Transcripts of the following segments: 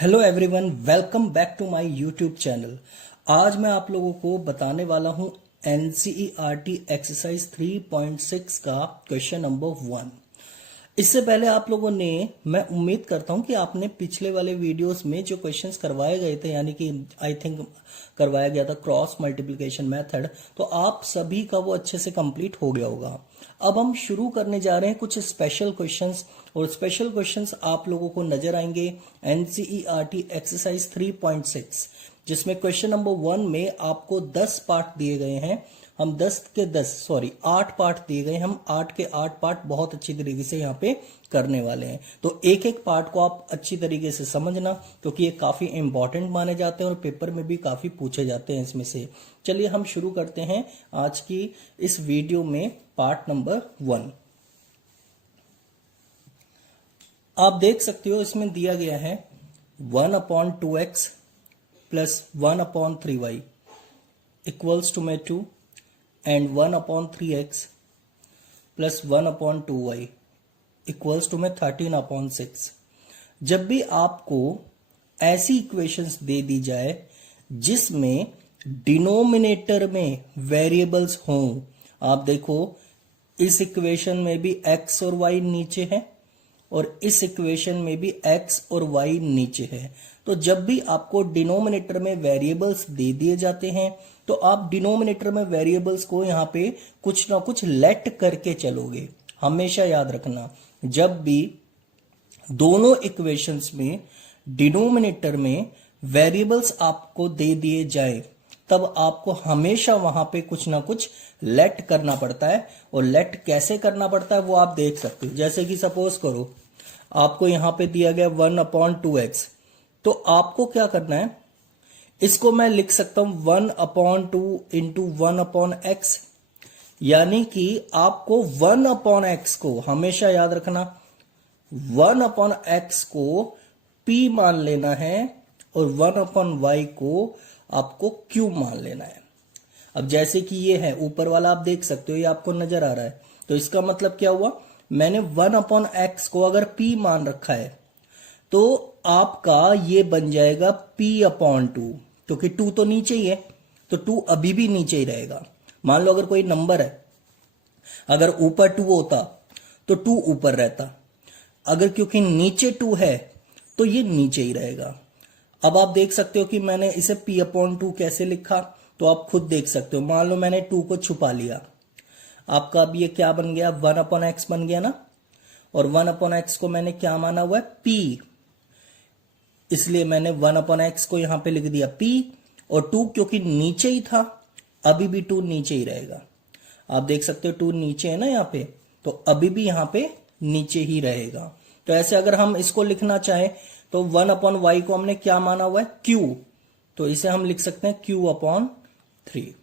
Hello everyone, welcome back to my YouTube channel. आज मैं आप लोगों को बताने वाला हूं एनसीईआरटी एक्सरसाइज 3.6 का क्वेश्चन नंबर 1। इससे पहले आप लोगों ने, मैं उम्मीद करता हूं कि आपने पिछले वाले वीडियोस में जो क्वेश्चंस करवाए गए थे, यानी कि आई थिंक करवाया गया था क्रॉस मल्टीप्लिकेशन मेथड, तो आप सभी का वो अच्छे से कंप्लीट हो गया होगा। अब हम शुरू करने जा रहे हैं कुछ स्पेशल क्वेश्चंस, और स्पेशल क्वेश्चंस आप लोगों को नजर आएंगे एनसीईआरटी एक्सरसाइज 3.6, जिसमें क्वेश्चन नंबर 1 में आपको 10 पार्ट दिए गए हैं। हम 8 पार्ट दिए गए, हम 8 के 8 पार्ट बहुत अच्छी तरीके से यहाँ पे करने वाले हैं। तो एक एक पार्ट को आप अच्छी तरीके से समझना, क्योंकि ये काफी इंपॉर्टेंट माने जाते हैं और पेपर में भी काफी पूछे जाते हैं इसमें से। चलिए हम शुरू करते हैं आज की इस वीडियो में पार्ट नंबर 1। आप देख सकते हो इसमें दिया गया है 1/2x plus 1/3y equals to में 2 and 1/3x plus 1/2y equals to में 13/6। जब भी आपको ऐसी इक्वेशंस दे दी जाए जिसमें डिनोमिनेटर में वेरिएबल्स हों, आप देखो इस इक्वेशन में भी x और y नीचे है और इस इक्वेशन में भी x और y नीचे है। तो जब भी आपको डिनोमिनेटर में वेरिएबल्स दे दिए जाते हैं तो आप डिनोमिनेटर में वेरिएबल्स को यहां पे कुछ ना कुछ लेट करके चलोगे। हमेशा याद रखना, जब भी दोनों इक्वेशंस में डिनोमिनेटर में वेरिएबल्स आपको दे दिए जाए तब आपको हमेशा वहां पे कुछ ना कुछ लेट करना पड़ता है। और लेट कैसे करना पड़ता है वो आप देख सकते हो। जैसे कि सपोज करो आपको यहां पे दिया गया 1/2x, तो आपको क्या करना है, इसको मैं लिख सकता हूं 1/2 इंटू 1/x, यानी कि आपको 1/x को हमेशा याद रखना, 1/x को p मान लेना है और 1/y को आपको q मान लेना है। अब जैसे कि ये है ऊपर वाला, आप देख सकते हो, ये आपको नजर आ रहा है, तो इसका मतलब क्या हुआ, मैंने 1/x को अगर p मान रखा है तो आपका ये बन जाएगा p/2, क्योंकि 2 तो नीचे ही है तो 2 अभी भी नीचे ही रहेगा। मान लो अगर कोई नंबर है, अगर ऊपर 2 होता तो 2 ऊपर रहता, अगर क्योंकि नीचे 2 है तो ये नीचे ही रहेगा। अब आप देख सकते हो कि मैंने इसे p/2 कैसे लिखा, तो आप खुद देख सकते हो। मान लो मैंने 2 को छुपा लिया, आपका अब ये क्या बन गया, 1/x बन गया ना, और 1/x को मैंने क्या माना हुआ है, p, इसलिए मैंने 1/x को यहां पे लिख दिया p, और 2 क्योंकि नीचे ही था अभी भी 2 नीचे ही रहेगा। आप देख सकते हो 2 नीचे है ना यहाँ पे, तो अभी भी यहाँ पे नीचे ही रहेगा। तो ऐसे अगर हम इसको लिखना चाहें तो 1/y को हमने क्या माना हुआ है, q, तो इसे हम लिख सकते हैं q/3।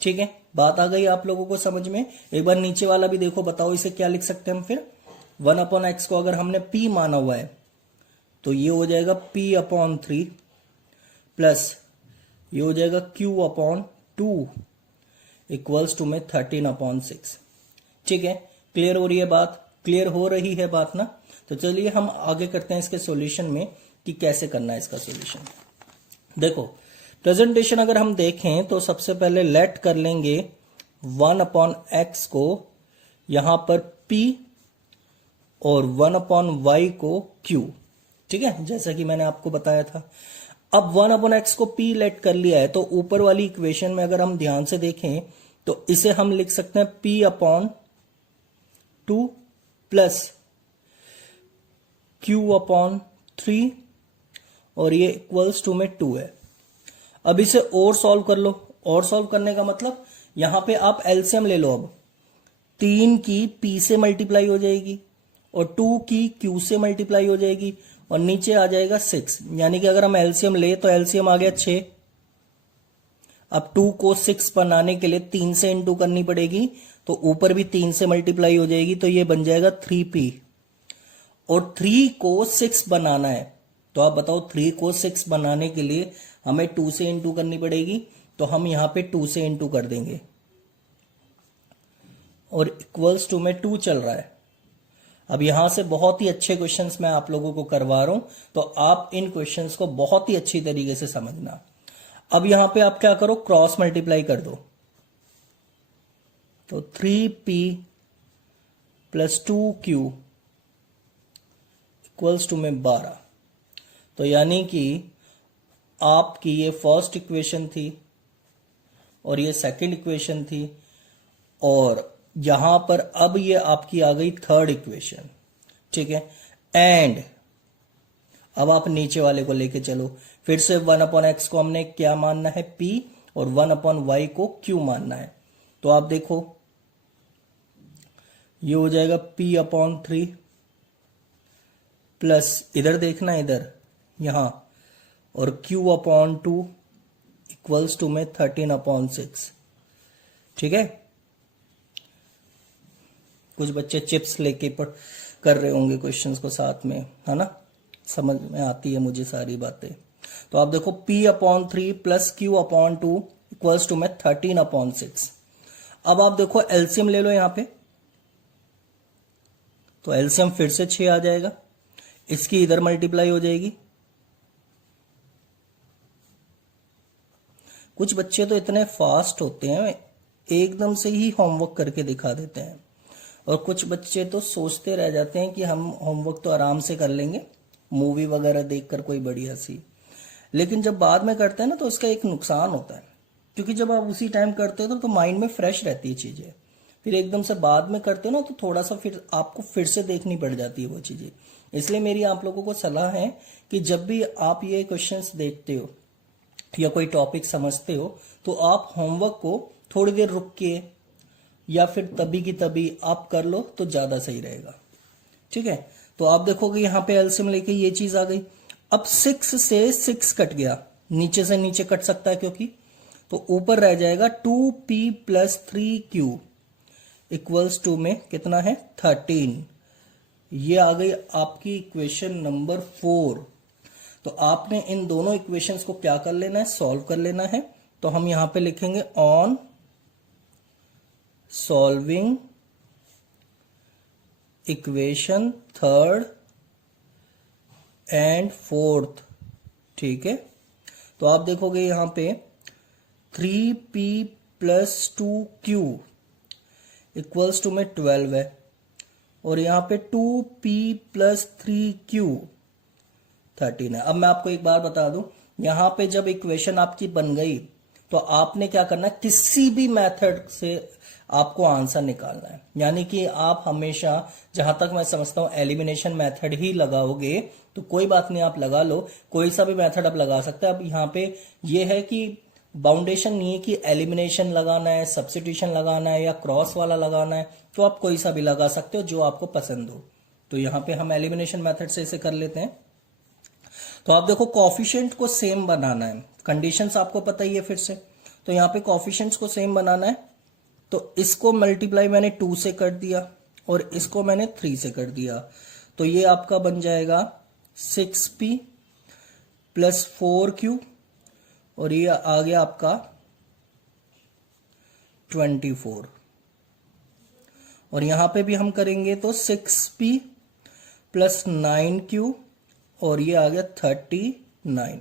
ठीक है, बात आ गई आप लोगों को समझ में। एक बार नीचे वाला भी देखो, बताओ इसे क्या लिख सकते हैं हम फिर। 1/x को अगर हमने p माना हुआ है तो ये हो जाएगा p/3 प्लस ये हो जाएगा q/2 इक्वल्स टू में 13/6। ठीक है, क्लियर हो रही है बात, क्लियर हो रही है बात ना। तो चलिए हम आगे करते हैं इसके सॉल्यूशन में कि कैसे करना है इसका सॉल्यूशन। देखो प्रेजेंटेशन अगर हम देखें तो सबसे पहले लेट कर लेंगे 1/x को यहां पर p और 1/y को q। ठीक है, जैसा कि मैंने आपको बताया था। अब 1/x को p लेट कर लिया है तो ऊपर वाली इक्वेशन में अगर हम ध्यान से देखें तो इसे हम लिख सकते हैं p/2 प्लस q/3 और ये इक्वल्स टू में 2 है। अब इसे और सॉल्व कर लो। और सॉल्व करने का मतलब यहां पे आप एलसीएम ले लो। अब 3 की p से मल्टीप्लाई हो जाएगी और 2 की q से मल्टीप्लाई हो जाएगी और नीचे आ जाएगा 6, यानी कि अगर हम एलसीएम ले तो एलसीएम आ गया 6। अब 2 को 6 बनाने के लिए 3 से इंटू करनी पड़ेगी, तो ऊपर भी 3 से मल्टीप्लाई हो जाएगी, तो ये बन जाएगा 3p। और 3 को 6 बनाना है, तो आप बताओ 3 को 6 बनाने के लिए हमें 2 से इंटू करनी पड़ेगी, तो हम यहां पे 2 से इंटू कर देंगे और इक्वल्स टू में 2 चल रहा है। अब यहां से बहुत ही अच्छे क्वेश्चंस मैं आप लोगों को करवा रहा हूं, तो आप इन क्वेश्चंस को बहुत ही अच्छी तरीके से समझना। अब यहां पे आप क्या करो, क्रॉस मल्टीप्लाई कर दो, तो 3p plus 2q equals to में 12। तो यानी कि आपकी ये फर्स्ट इक्वेशन थी और ये सेकंड इक्वेशन थी, और यहां पर अब ये आपकी आ गई थर्ड इक्वेशन, ठीक है। एंड अब आप नीचे वाले को लेके चलो, फिर से 1/x को हमने क्या मानना है, p, और 1/y को q मानना है। तो आप देखो ये हो जाएगा p/3 प्लस इधर देखना, इधर यहां, और q/2 इक्वल्स टू में 13/6, ठीक है। कुछ बच्चे चिप्स लेके कर रहे होंगे क्वेश्चंस को साथ में, है ना, समझ में आती है मुझे सारी बातें। तो आप देखो p/3 plus q/2 equals to में 13/6। अब आप देखो एलसीएम ले लो यहां पे, तो एलसीएम फिर से 6 आ जाएगा, इसकी इधर मल्टीप्लाई हो जाएगी। कुछ बच्चे तो इतने फास्ट होते हैं, एकदम से ही होमवर्क करके दिखा देते हैं, और कुछ बच्चे तो सोचते रह जाते हैं कि हम होमवर्क तो आराम से कर लेंगे, मूवी वगैरह देखकर कोई बढ़िया सी, लेकिन जब बाद में करते हैं ना तो इसका एक नुकसान होता है, क्योंकि जब आप उसी टाइम करते हो तो माइंड में फ्रेश रहती है चीजें, फिर एकदम से बाद में करते हो ना तो थोड़ा सा फिर आपको फिर से देखनी पड़ जाती है वो चीजें। इसलिए मेरी आप लोगों को सलाह है कि जब भी आप ये क्वेश्चंस देखते हो या कोई टॉपिक समझते हो, तो आप होमवर्क को थोड़ी देर रुक के या फिर तभी की तभी आप कर लो तो ज्यादा सही रहेगा, ठीक है। तो आप देखोगे यहां पे एलसीएम लेके ये चीज आ गई। अब 6 से 6 कट गया, नीचे से नीचे कट सकता है क्योंकि, तो ऊपर रह जाएगा 2p plus 3q equals to में कितना है, 13। ये आ गई आपकी इक्वेशन नंबर 4। तो आपने इन दोनों इक्वेशंस को क्या कर लेना है, सॉल्व कर लेना है। तो हम यहां पे लिखेंगे on solving equation third and fourth, ठीक है। तो आप देखोगे यहां पे 3p plus 2q equals to में 12 है, और यहां पे 2p प्लस 3q 13 है। अब मैं आपको एक बार बता दूं, यहां पे जब इक्वेशन आपकी बन गई तो आपने क्या करना है, किसी भी मेथड से आपको आंसर निकालना है। यानी कि आप हमेशा, जहां तक मैं समझता हूं, एलिमिनेशन मेथड ही लगाओगे तो कोई बात नहीं, आप लगा लो, कोई सा भी मेथड आप लगा सकते हैं। अब यहां पे ये है कि बाउंडेशन नहीं है कि एलिमिनेशन लगाना है, सब्स्टिट्यूशन लगाना है या क्रॉस वाला लगाना है, तो आप कोई सा भी लगा सकते हो जो आपको पसंद हो। तो यहां पे हम एलिमिनेशन मेथड से इसे कर लेते हैं। तो आप देखो कॉफिशिएंट को सेम बनाना है, कंडीशंस आपको पता ही है फिर से। तो यहां पे कॉफिशिएंट्स को सेम बनाना है, तो इसको मल्टीप्लाई मैंने 2 से कर दिया और इसको मैंने 3 से कर दिया, तो ये आपका बन जाएगा 6p प्लस 4q, और ये आ गया आपका 24। और यहां पे भी हम करेंगे तो 6p प्लस 9q, और ये आ गया 39,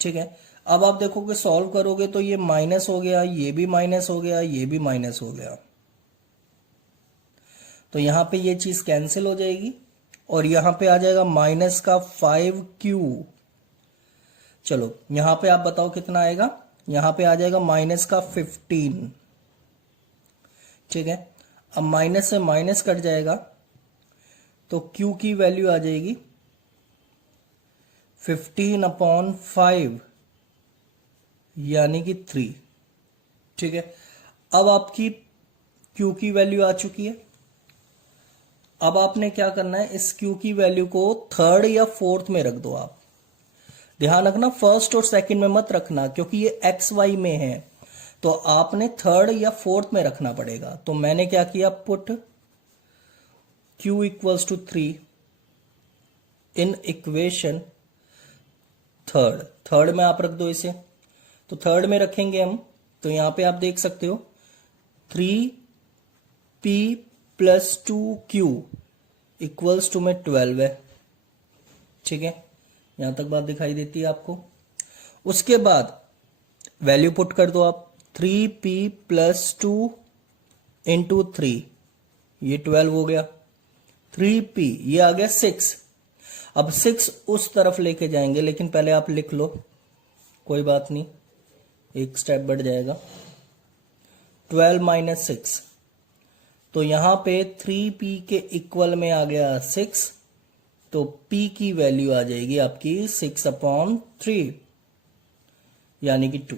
ठीक है। अब आप देखोगे सॉल्व करोगे तो ये माइनस हो गया, ये भी माइनस हो गया, ये भी माइनस हो गया, तो यहां पे ये चीज कैंसिल हो जाएगी, और यहां पे आ जाएगा माइनस का 5q। चलो यहां पे आप बताओ कितना आएगा, यहां पे आ जाएगा माइनस का 15, ठीक है। अब माइनस से माइनस कट जाएगा तो q की वैल्यू आ जाएगी 15/5 यानी कि 3, ठीक है। अब आपकी q की वैल्यू आ चुकी है। अब आपने क्या करना है, इस q की वैल्यू को थर्ड या फोर्थ में रख दो। आप ध्यान रखना, फर्स्ट और सेकंड में मत रखना, क्योंकि ये एक्स वाई में है, तो आपने थर्ड या फोर्थ में रखना पड़ेगा। तो मैंने क्या किया, put q equals to 3 in equation third में आप रख दो इसे। तो थर्ड में रखेंगे हम, तो यहां पे आप देख सकते हो 3p plus 2q equals to में 12 है। ठीक है, यहां तक बात दिखाई देती है आपको। उसके बाद वैल्यू पुट कर दो आप, 3p प्लस 2 इंटू 3, ये 12 हो गया। 3p ये आ गया 6। अब 6 उस तरफ लेके जाएंगे, लेकिन पहले आप लिख लो, कोई बात नहीं, एक स्टेप बढ़ जाएगा। 12 माइनस 6, तो यहां पे 3p के इक्वल में आ गया 6, तो p की वैल्यू आ जाएगी आपकी 6/3 यानी कि 2।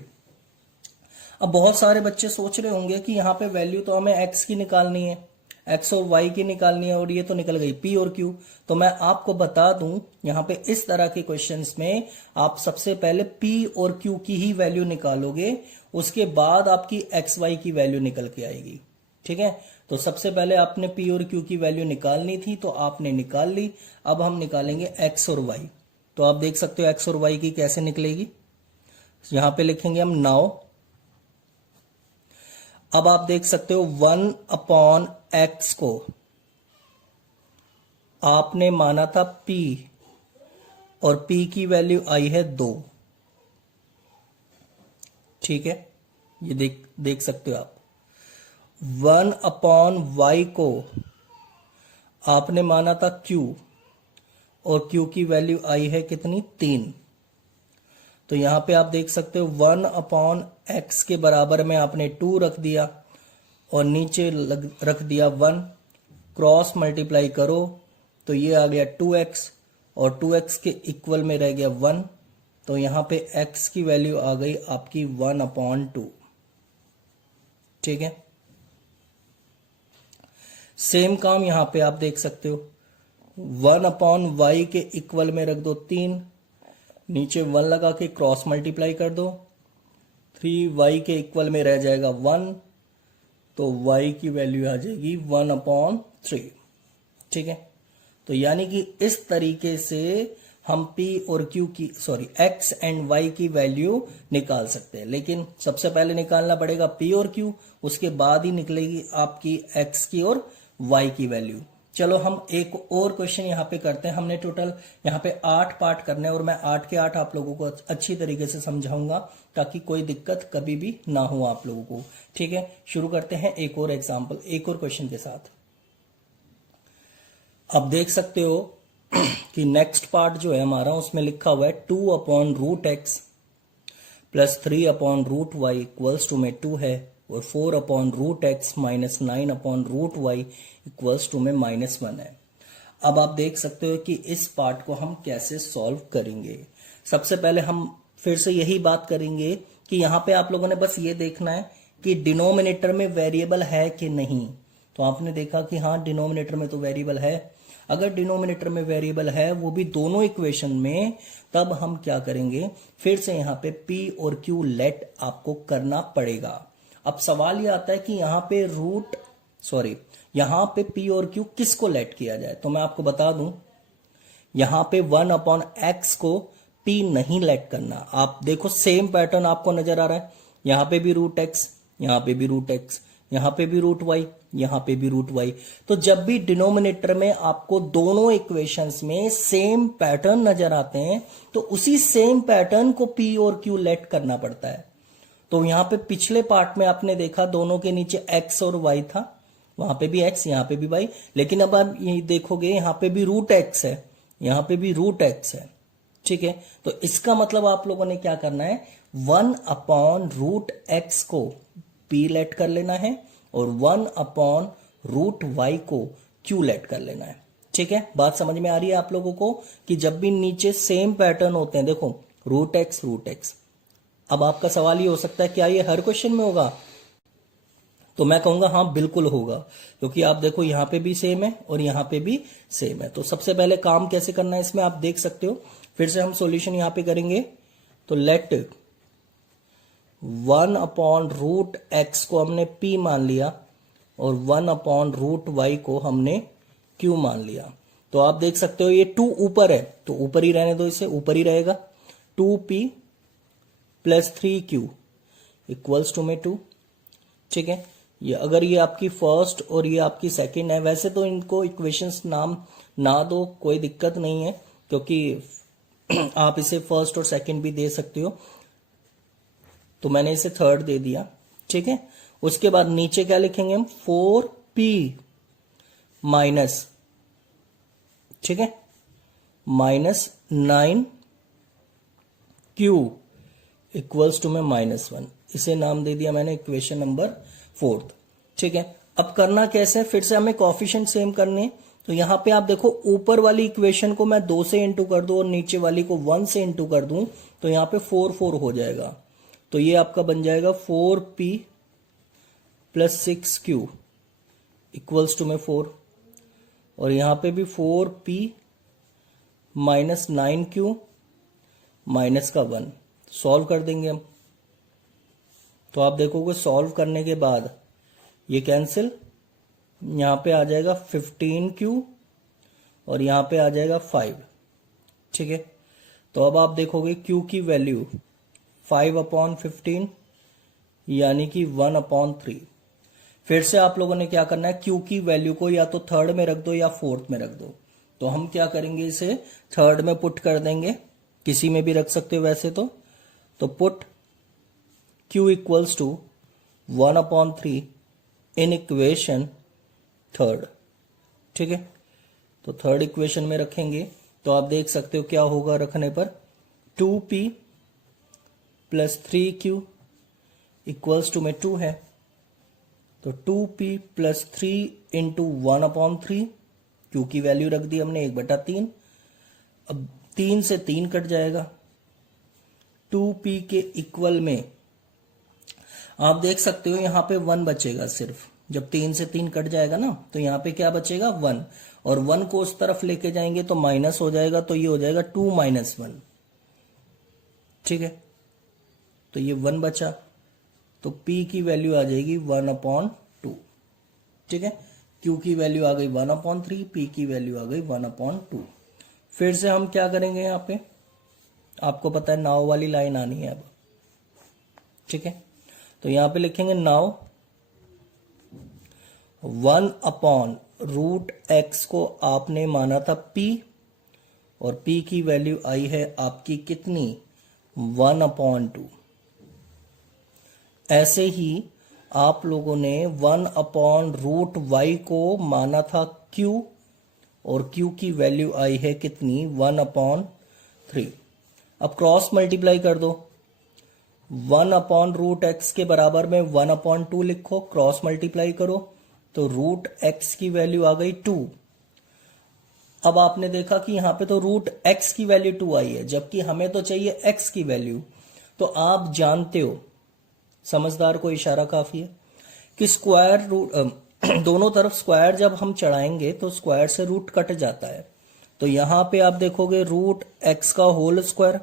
अब बहुत सारे बच्चे सोच रहे होंगे कि यहां पे वैल्यू तो हमें x की निकालनी है, x और y की निकालनी है, और ये तो निकल गई p और q। तो मैं आपको बता दूं, यहां पे इस तरह के क्वेश्चंस में आप सबसे पहले p और q की ही वैल्यू निकालोगे, उसके बाद आपकी x y की वैल्यू निकल के आएगी। ठीक है, तो सबसे पहले आपने p और q की वैल्यू निकालनी थी, तो आपने निकाल ली। अब हम निकालेंगे x और y। तो आप देख सकते हो x और y की कैसे निकलेगी, यहां पे लिखेंगे हम नाउ। अब आप देख सकते हो 1/x को आपने माना था p, और p की वैल्यू आई है 2। ठीक है, ये देख सकते हो आप। 1/y को आपने माना था q, और q की वैल्यू आई है कितनी, 3। तो यहां पे आप देख सकते हो 1/x के बराबर में आपने 2 रख दिया, और नीचे रख दिया 1, क्रॉस मल्टीप्लाई करो तो ये आ गया 2x, और 2x के इक्वल में रह गया 1, तो यहां पे x की वैल्यू आ गई आपकी 1/2। ठीक है, सेम काम यहां पे आप देख सकते हो, 1/y के इक्वल में रख दो 3, नीचे 1 लगा के क्रॉस मल्टीप्लाई कर दो, 3y के इक्वल में रह जाएगा 1, तो y की वैल्यू आ जाएगी 1/3। ठीक है, तो यानी कि इस तरीके से हम p और q की x एंड y की वैल्यू निकाल सकते हैं, लेकिन सबसे पहले निकालना पड़ेगा p और q, उसके बाद ही निकलेगी आपकी x की और y की वैल्यू। चलो हम एक और क्वेश्चन यहाँ पे करते हैं। हमने टोटल यहाँ पे 8 पार्ट करने हैं, और मैं 8 के 8 आप लोगों को अच्छी तरीके से समझाऊंगा, ताकि कोई दिक्कत कभी भी ना हो आप लोगों को। ठीक है, शुरू करते हैं एक और एग्जाम्पल, एक और क्वेश्चन के साथ। अब देख सकते हो कि नेक्स्ट पार्ट जो है हमारा, उसमें लिखा हुआ है 2/√x plus 3/√y equals to में 2 है, और 4/√x minus 9/√y equals to में -1 है। अब आप देख सकते हो कि इस पार्ट को हम कैसे सॉल्व करेंगे। सबसे पहले हम फिर से यही बात करेंगे कि यहाँ पे आप लोगों ने बस ये देखना है कि डिनोमिनेटर में वेरिएबल है कि नहीं। तो आपने देखा कि हाँ, डिनोमिनेटर में तो वेरिएबल है। अगर डिनोमिनेटर में वेरिएबल है, वो भी दोनों इक्वेशन में, तब हम क्या करेंगे, फिर से यहाँ पे p और q लेट आपको करना पड़ेगा। अब सवाल ये आता है कि यहाँ पे यहाँ पे p और q किसको लेट किया जाए। तो मैं आपको बता दूं, यहाँ पे 1/x को p नहीं लेट करना। आप देखो सेम पैटर्न आपको नजर आ रहा है, यहाँ पे भी √x, यहाँ पे भी √x, यहाँ पे भी √y, यहाँ पे भी √y। तो जब भी डिनोमिनेटर में आपको दोनों इक्वेशंस में सेम पैटर्न नजर आते हैं, तो उसी सेम पैटर्न को p और q लेट करना पड़ता है। तो यहाँ पे पिछले पार्ट में आपने देखा दोनों के नीचे x और y था, वहां पे भी x, यहाँ पे भी y, लेकिन अब आप ये देखोगे यहाँ पे भी √x है, यहाँ पे भी √x है। ठीक है, तो इसका मतलब आप लोगों ने क्या करना है, 1/√x को p लेट कर लेना है, और 1/√y को q लेट कर लेना है। ठीक है, बात समझ में आ रही है आप लोगों को कि जब भी नीचे सेम पैटर्न होते हैं, देखो √x। अब आपका सवाल ये हो सकता है, क्या ये हर क्वेश्चन में होगा? तो मैं कहूंगा हाँ, बिल्कुल होगा, क्योंकि आप देखो यहाँ पे भी सेम है और यहाँ पे भी सेम है। तो सबसे पहले काम कैसे करना है इसमें आप देख सकते हो। फिर से हम सॉल्यूशन यहाँ पे करेंगे, तो लेट 1/√x को हमने p मान लिया, और 1/√y को हमने q मान लिया। तो आप देख सकते हो ये 2 ऊपर है, तो ऊपर ही रहने दो, इसे ऊपर ही रहेगा। 2p plus 3q equals to में 2। ठीक है, ये अगर ये आपकी फर्स्ट और ये आपकी सेकंड है, वैसे तो इनको इक्वेशंस नाम ना दो, कोई दिक्कत नहीं है, क्योंकि आप इसे फर्स्ट और सेकंड भी दे सकते हो, तो मैंने इसे थर्ड दे दिया। ठीक है, उसके बाद नीचे क्या लिखेंगे हम, 4p माइनस, ठीक है, माइनस 9q इक्वल्स टू में -1। इसे नाम दे दिया मैंने इक्वेशन नंबर 4। ठीक है, अब करना कैसे है, फिर से हमें कोएफिशिएंट सेम करने हैं। तो यहां पे आप देखो, ऊपर वाली इक्वेशन को मैं 2 से इंटू कर दूं और नीचे वाली को 1 से इंटू कर दूं, तो यहां पे 4 हो जाएगा। तो ये आपका बन जाएगा 4p plus 6q equals to में 4, और यहां पे भी 4p माइनस 9q माइनस का 1। सॉल्व कर देंगे हम, तो आप देखोगे सॉल्व करने के बाद ये कैंसिल, यहां पे आ जाएगा 15q और यहां पे आ जाएगा 5। ठीक है, तो अब आप देखोगे q की वैल्यू 5/15 यानी कि 1/3। फिर से आप लोगों ने क्या करना है, q की वैल्यू को या तो थर्ड में रख दो या फोर्थ में रख दो। तो हम क्या करेंगे, इसे थर्ड में पुट कर देंगे, किसी में भी रख सकते हो वैसे तो put q equals to 1/3 in equation third. ठीक है, तो थर्ड इक्वेशन में रखेंगे, तो आप देख सकते हो क्या होगा रखने पर, 2p plus 3q equals to में 2 है, तो 2p प्लस 3 इंटू 1/3, q की वैल्यू रख दी हमने 1/3। अब 3 से 3 कट जाएगा, 2p के इक्वल में आप देख सकते हो यहां पे 1 बचेगा सिर्फ। जब 3 से 3 कट जाएगा ना, तो यहां पे क्या बचेगा, 1, और 1 को उस तरफ लेके जाएंगे तो माइनस हो जाएगा, तो ये हो जाएगा 2 माइनस 1। ठीक है, तो ये 1 बचा, तो p की वैल्यू आ जाएगी 1/2। ठीक है, q की वैल्यू आ गई 1/3, p की वैल्यू आ गई 1/2। फिर से हम क्या करेंगे, यहां पे आपको पता है नाव वाली लाइन आनी है अब। ठीक है, तो यहां पे लिखेंगे नाव 1/√x को आपने माना था p, और p की वैल्यू आई है आपकी कितनी, 1/2। ऐसे ही आप लोगों ने 1/√y को माना था q, और q की वैल्यू आई है कितनी, 1/3। अब क्रॉस मल्टीप्लाई कर दो, 1/√x के बराबर में 1/2 लिखो, क्रॉस मल्टीप्लाई करो तो √x की वैल्यू आ गई 2। अब आपने देखा कि यहां पे तो √x की वैल्यू 2 आई है, जबकि हमें तो चाहिए x की वैल्यू। तो आप जानते हो, समझदार को इशारा काफी है, कि स्क्वायर रूट दोनों तरफ स्क्वायर जब हम चढ़ाएंगे तो स्क्वायर से रूट कट जाता है। तो यहां पे आप देखोगे √x का होल स्क्वायर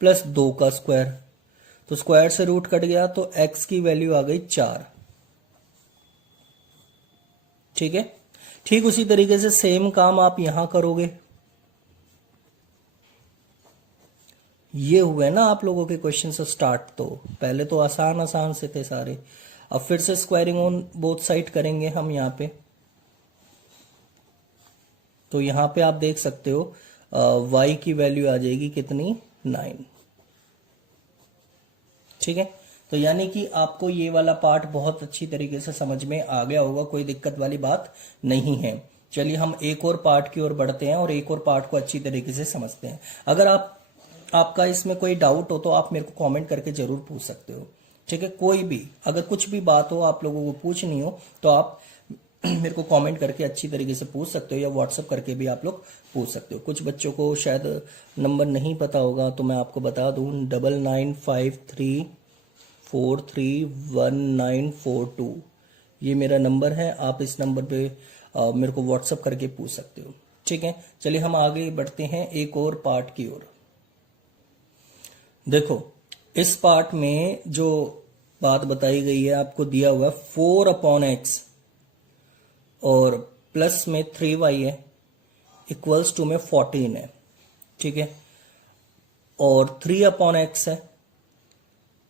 प्लस 2 का स्क्वायर, तो स्क्वायर से रूट कट गया, तो x की वैल्यू आ गई 4। ठीक है, ठीक उसी तरीके से सेम काम आप यहां करोगे। ये हुए ना आप लोगों के क्वेश्चन से स्टार्ट, तो पहले तो आसान आसान से थे सारे। अब फिर से स्क्वायरिंग ऑन बोथ साइड करेंगे हम यहां पे। तो यहां पे आप देख सकते हो y की वैल्यू आ जाएगी कितनी, 9। ठीक है, तो यानी कि आपको ये वाला पार्ट बहुत अच्छी तरीके से समझ में आ गया होगा, कोई दिक्कत वाली बात नहीं है। चलिए हम एक और पार्ट की ओर बढ़ते हैं और एक और पार्ट को अच्छी तरीके से समझते हैं। अगर आपका इसमें कोई डाउट हो तो आप मेरे को कमेंट करके जरूर पूछ सकते हो। ठीक है, कोई भी अगर कुछ भी बात हो आप लोगों को पूछनी हो तो आप मेरे को कमेंट करके अच्छी तरीके से पूछ सकते हो, या व्हाट्सअप करके भी आप लोग पूछ सकते हो। कुछ बच्चों को शायद नंबर नहीं पता होगा, तो मैं आपको बता दूं 9953431942 ये मेरा नंबर है। आप इस नंबर पे मेरे को व्हाट्सअप करके पूछ सकते हो। ठीक है, चलिए हम आगे बढ़ते हैं एक और पार्ट की ओर। देखो, इस पार्ट में जो बात बताई गई है, आपको दिया हुआ है 4/x और प्लस में 3y है, इक्वल्स टू में 14 है। ठीक है, और 3/x है,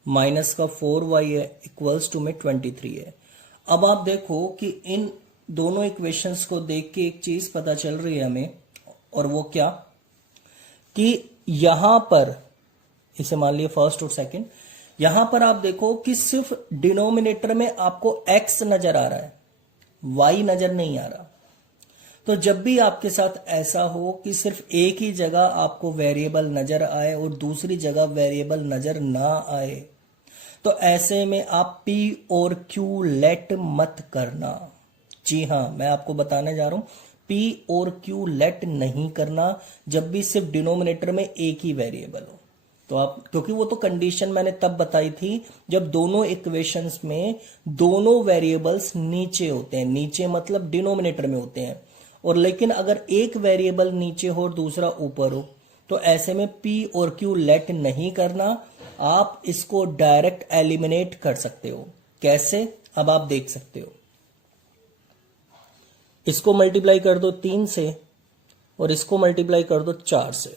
माइनस का 4y है, इक्वल्स टू में 23 है। अब आप देखो कि इन दोनों इक्वेशंस को देख के एक चीज पता चल रही है हमें, और वो क्या कि यहां पर इसे मान लिया फर्स्ट और सेकंड, यहां पर आप देखो कि सिर्फ डिनोमिनेटर में आपको x नजर आ रहा है, y नजर नहीं आ रहा। तो जब भी आपके साथ ऐसा हो कि सिर्फ एक ही जगह आपको वेरिएबल नजर आए और दूसरी जगह वेरिएबल नजर ना आए, तो ऐसे में आप p और q लेट मत करना। जी हां, मैं आपको बताने जा रहा हूं, p और q लेट नहीं करना जब भी सिर्फ डिनोमिनेटर में एक ही वेरिएबल हो। तो आप, क्योंकि वो तो कंडीशन मैंने तब बताई थी जब दोनों इक्वेशंस में दोनों वेरिएबल्स नीचे होते हैं, नीचे मतलब डिनोमिनेटर में होते हैं, और लेकिन अगर एक वेरिएबल नीचे हो और दूसरा ऊपर हो, तो ऐसे में p और q लेट नहीं करना। आप इसको डायरेक्ट एलिमिनेट कर सकते हो। कैसे, अब आप देख सकते हो। इसको मल्टीप्लाई कर दो 3 से और इसको मल्टीप्लाई कर दो 4 से।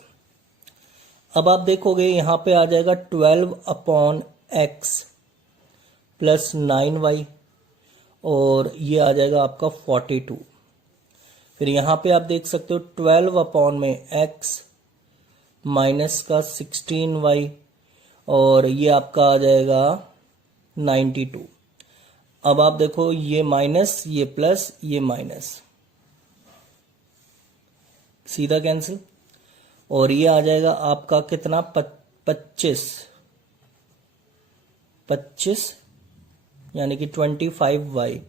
अब आप देखोगे यहां पे आ जाएगा 12/x प्लस 9y, और ये आ जाएगा आपका 42। फिर यहां पे आप देख सकते हो 12/x माइनस का 16y, और ये आपका आ जाएगा 92। अब आप देखो ये माइनस, ये प्लस, ये माइनस, सीधा कैंसिल, और ये आ जाएगा आपका कितना 25 यानी कि 25y,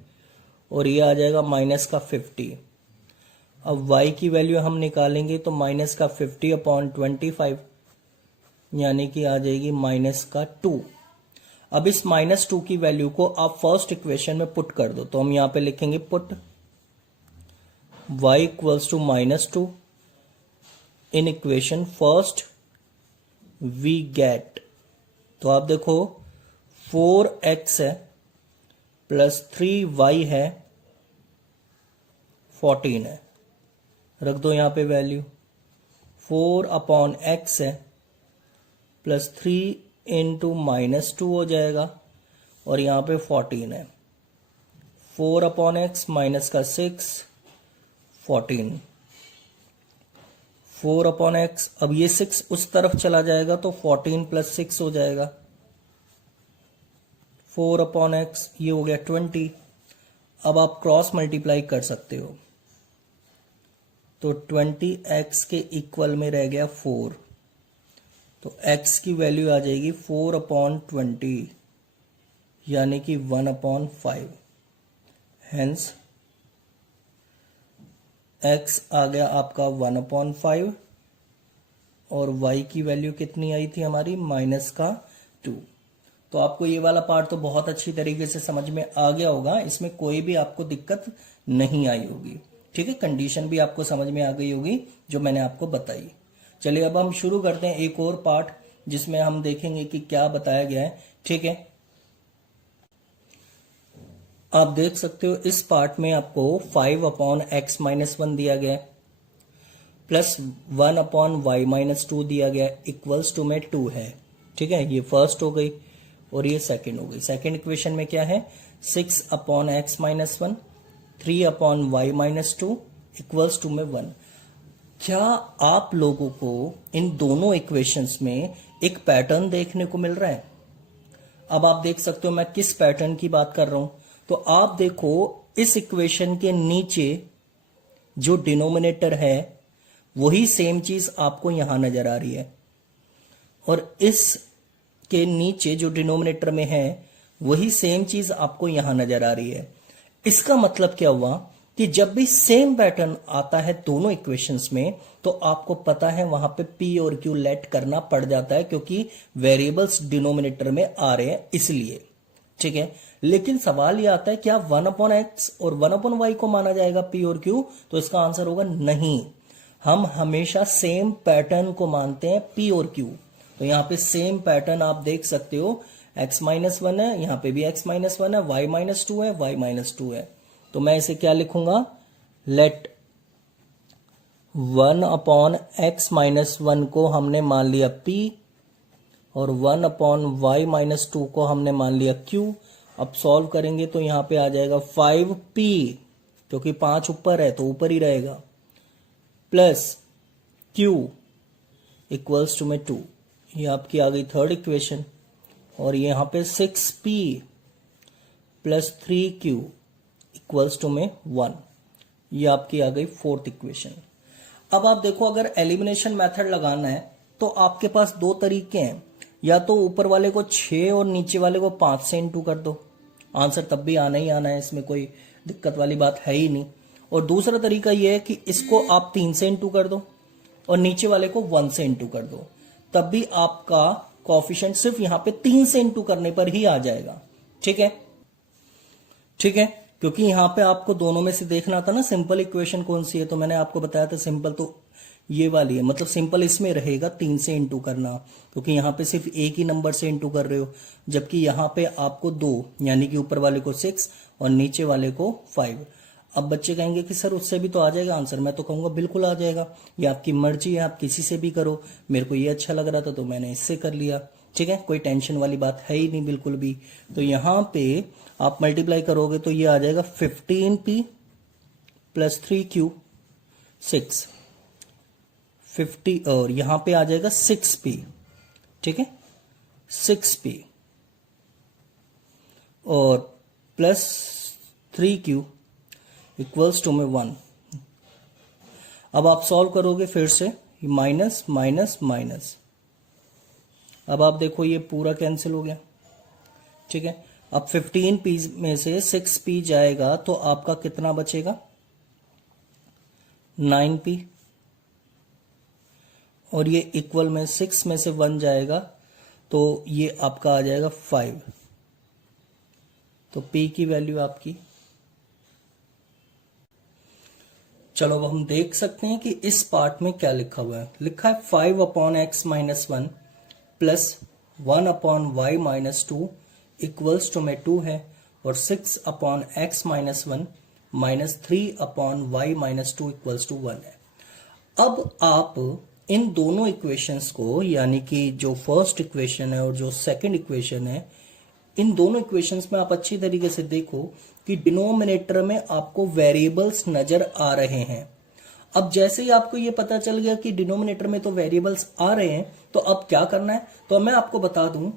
और ये आ जाएगा माइनस का 50। अब y की वैल्यू हम निकालेंगे तो माइनस का 50/25 यानी कि आ जाएगी माइनस का 2। अब इस -2 की वैल्यू को आप फर्स्ट इक्वेशन में पुट कर दो, तो हम यहां पे लिखेंगे put y equals to -2 in equation first we get. तो आप देखो 4x है प्लस 3y है 14 है, रख दो यहां पे वैल्यू। 4/x है प्लस 3 इंटू -2 हो जाएगा, और यहां पे 14 है। 4/x माइनस का 6 14 4/x। अब ये 6 उस तरफ चला जाएगा तो 14 प्लस 6 हो जाएगा। 4/x ये हो गया 20। अब आप क्रॉस मल्टीप्लाई कर सकते हो, तो 20x के इक्वल में रह गया 4, तो x की वैल्यू आ जाएगी 4/20 यानी कि 1/5। हेंस x आ गया आपका 1/5, और y की वैल्यू कितनी आई थी हमारी माइनस का 2। तो आपको ये वाला पार्ट तो बहुत अच्छी तरीके से समझ में आ गया होगा, इसमें कोई भी आपको दिक्कत नहीं आई होगी। ठीक है, कंडीशन भी आपको समझ में आ गई होगी जो मैंने आपको बताई। चलिए अब हम शुरू करते हैं एक और पार्ट जिसमें हम देखेंगे कि क्या बताया गया है। ठीक है, आप देख सकते हो इस पार्ट में आपको 5/x-1 दिया गया है, प्लस 1/y-2 दिया गया है, इक्वल्स टू में 2 है। ठीक है, ये फर्स्ट हो गई और ये सेकंड हो गई। सेकंड इक्वेशन में क्या है 6/x-1 3/y-2 इक्वल्स टू में 1। क्या आप लोगों को इन दोनों इक्वेशंस में एक पैटर्न देखने को मिल रहा है? अब आप देख सकते हो मैं किस पैटर्न की बात कर रहा हूं। तो आप देखो इस इक्वेशन के नीचे जो डिनोमिनेटर है वही सेम चीज आपको यहां नजर आ रही है, और इस के नीचे जो डिनोमिनेटर में है वही सेम चीज आपको यहां नजर आ रही है। इसका मतलब क्या हुआ कि जब भी सेम पैटर्न आता है दोनों इक्वेशंस में, तो आपको पता है वहां पे p और q लेट करना पड़ जाता है, क्योंकि वेरिएबल्स डिनोमिनेटर में आ रहे हैं इसलिए। ठीक है, लेकिन सवाल यह आता है क्या 1/x और 1/y को माना जाएगा p और q? तो इसका आंसर होगा नहीं। हम हमेशा सेम पैटर्न को मानते हैं p और q। तो यहां पे सेम पैटर्न आप देख सकते हो, x-1 है, यहां पे भी x-1 है, y-2 है, y-2 है। तो मैं इसे क्या लिखूंगा, लेट 1/x-1 को हमने मान लिया p, और 1/y-2 को हमने मान लिया q, अब सॉल्व करेंगे तो यहाँ पे आ जाएगा 5p, क्योंकि 5 ऊपर है तो ऊपर ही रहेगा, प्लस q इक्वल्स टू में 2। ये आपकी आ गई थर्ड इक्वेशन। और यहाँ पे 6p plus 3q equals to में 1। ये आपकी आ गई फोर्थ इक्वेशन। अब आप देखो, अगर एलिमिनेशन मेथड लगाना है तो आपके पास दो तरीके हैं, या तो ऊपर वाले को 6 और नीचे वाले को 5 से इंटू कर दो, आंसर तब भी आना ही आना है, इसमें कोई दिक्कत वाली बात है ही नहीं। और दूसरा तरीका यह है कि इसको आप 3 से इंटू कर दो और नीचे वाले को 1 से इंटू कर दो, तब भी आपका कोएफिशिएंट सिर्फ यहां पे 3 से इंटू करने पर ही आ जाएगा। ठीक है, ठीक है, क्योंकि यहां पे आपको दोनों में से देखना था ना सिंपल इक्वेशन कौन सी है, तो मैंने आपको बताया था सिंपल तो ये वाली है, मतलब सिंपल इसमें रहेगा 3 से इंटू करना, क्योंकि यहां पे सिर्फ एक ही नंबर से इंटू कर रहे हो, जबकि यहां पे आपको 2, यानी कि ऊपर वाले को 6 और नीचे वाले को 5। अब बच्चे कहेंगे कि सर उससे भी तो आ जाएगा आंसर, मैं तो कहूंगा बिल्कुल आ जाएगा, ये आपकी मर्जी है, आप किसी से भी करो, मेरे को ये अच्छा लग रहा था तो मैंने इससे कर लिया। ठीक है, कोई टेंशन वाली बात है ही नहीं बिल्कुल भी। तो यहां पे आप मल्टीप्लाई करोगे तो ये आ जाएगा 15p प्लस 3q 6 50, और यहां पे आ जाएगा 6p। ठीक है, 6p और प्लस 3q इक्वल्स टू में 1। अब आप सॉल्व करोगे फिर से, माइनस माइनस माइनस, अब आप देखो ये पूरा कैंसिल हो गया। ठीक है, अब 15p में से 6p जाएगा तो आपका कितना बचेगा, 9p, और ये इक्वल में 6 में से 1 जाएगा तो ये आपका आ जाएगा 5। तो p की वैल्यू आपकी, चलो अब हम देख सकते हैं कि इस पार्ट में क्या लिखा हुआ है। लिखा है 5/x-1 plus 1/y-2 equals to में 2 है, और 6/x-1 minus 3/y-2 equals to 1 है। अब आप इन दोनों इक्वेशंस को, यानी कि जो फर्स्ट इक्वेशन है और जो सेकंड इक्वेशन है, इन दोनों इक्वेशंस में आप अच्छी तरीके से देखो कि डिनोमिनेटर में आपको वेरिएबल्स नजर आ रहे हैं। अब जैसे ही आपको ये पता चल गया कि डिनोमिनेटर में तो वेरिएबल्स आ रहे हैं, तो अब क्या करना है, तो मैं आपको बता दूं,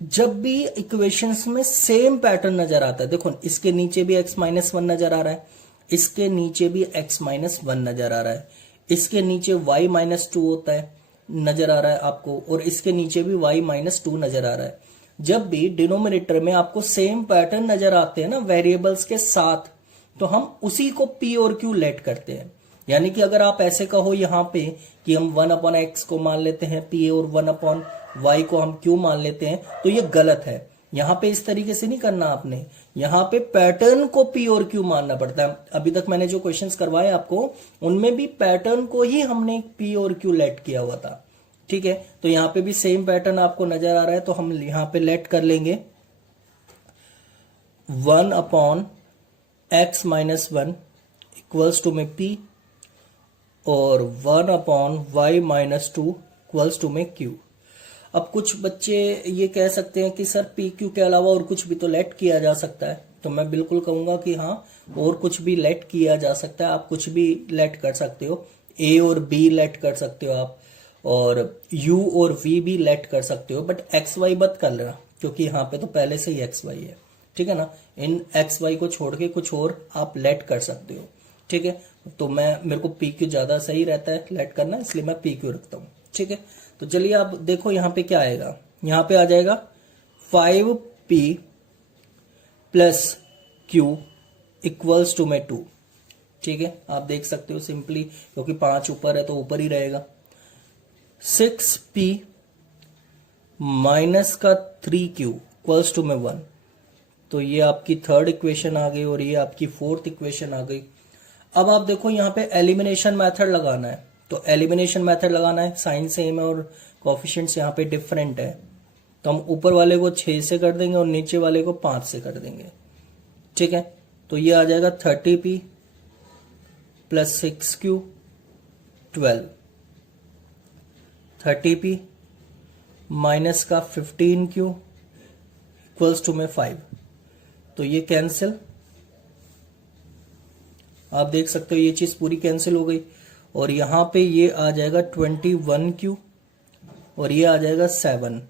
जब भी इक्वेशंस में सेम पैटर्न नजर आता है, देखो इसके नीचे भी x-1 नजर आ रहा है, इसके नीचे भी x-1 नजर आ रहा है, इसके नीचे y-2 होता है नजर आ रहा है आपको, और इसके नीचे भी y-2 नजर आ रहा है। जब भी डिनोमिनेटर में आपको सेम पैटर्न नजर आते हैं ना वेरिएबल्स के साथ, तो हम उसी को p और q लेट करते हैं। यानी कि अगर आप ऐसे कहो यहां पे कि हम 1/x को मान लेते हैं p और 1/y को हम q मान लेते हैं, तो ये गलत है। यहां पे इस तरीके से नहीं करना आपने, यहां पे पैटर्न को p और q मानना पड़ता है। अभी तक मैंने जो क्वेश्चंस करवाए आपको, उनमें भी पैटर्न को ही हमने p और q लेट किया हुआ था। ठीक है, तो यहां पे भी सेम पैटर्न आपको नजर आ रहा है, तो हम यहां पे लेट कर लेंगे 1/x-1 इक्वल्स टू में p और 1/y-2 इक्वल्स टू में q। अब कुछ बच्चे ये कह सकते हैं कि सर पी क्यू के अलावा और कुछ भी तो लेट किया जा सकता है, तो मैं बिल्कुल कहूंगा कि हाँ, और कुछ भी लेट किया जा सकता है। आप कुछ भी लेट कर सकते हो, ए और बी लेट कर सकते हो आप, और यू और वी भी लेट कर सकते हो, बट एक्स वाई मत कर लेना, क्योंकि यहाँ पे तो पहले से ही एक्स वाई है। ठीक है ना, इन एक्स वाई को छोड़ के कुछ और आप लेट कर सकते हो। ठीक है, तो मेरे को पी क्यू ज्यादा सही रहता है लेट करना, इसलिए मैं पी क्यू रखता हूँ। ठीक है, तो चलिए आप देखो यहाँ पे क्या आएगा, यहाँ पे आ जाएगा 5p plus q equals to में 2। ठीक है, आप देख सकते हो सिंपली, क्योंकि 5 ऊपर है तो ऊपर ही रहेगा। 6p माइनस का 3q इक्वल्स टू में 1, तो ये आपकी थर्ड इक्वेशन आ गई और ये आपकी फोर्थ इक्वेशन आ गई। अब आप देखो यहाँ पे एलिमिनेशन मेथड लगाना है, तो एलिमिनेशन मेथड लगाना है, साइन सेम है और कोएफिशिएंट्स यहाँ पे डिफरेंट है, तो हम ऊपर वाले को 6 से कर देंगे और नीचे वाले को 5 से कर देंगे। ठीक है, तो ये आ जाएगा 30p plus 6q 12, 30p minus का 15q इक्वल्स टू में 5, तो ये कैंसिल, आप देख सकते हो ये चीज पूरी कैंसिल हो गई। और यहां पे ये आ जाएगा 21Q और ये आ जाएगा 7।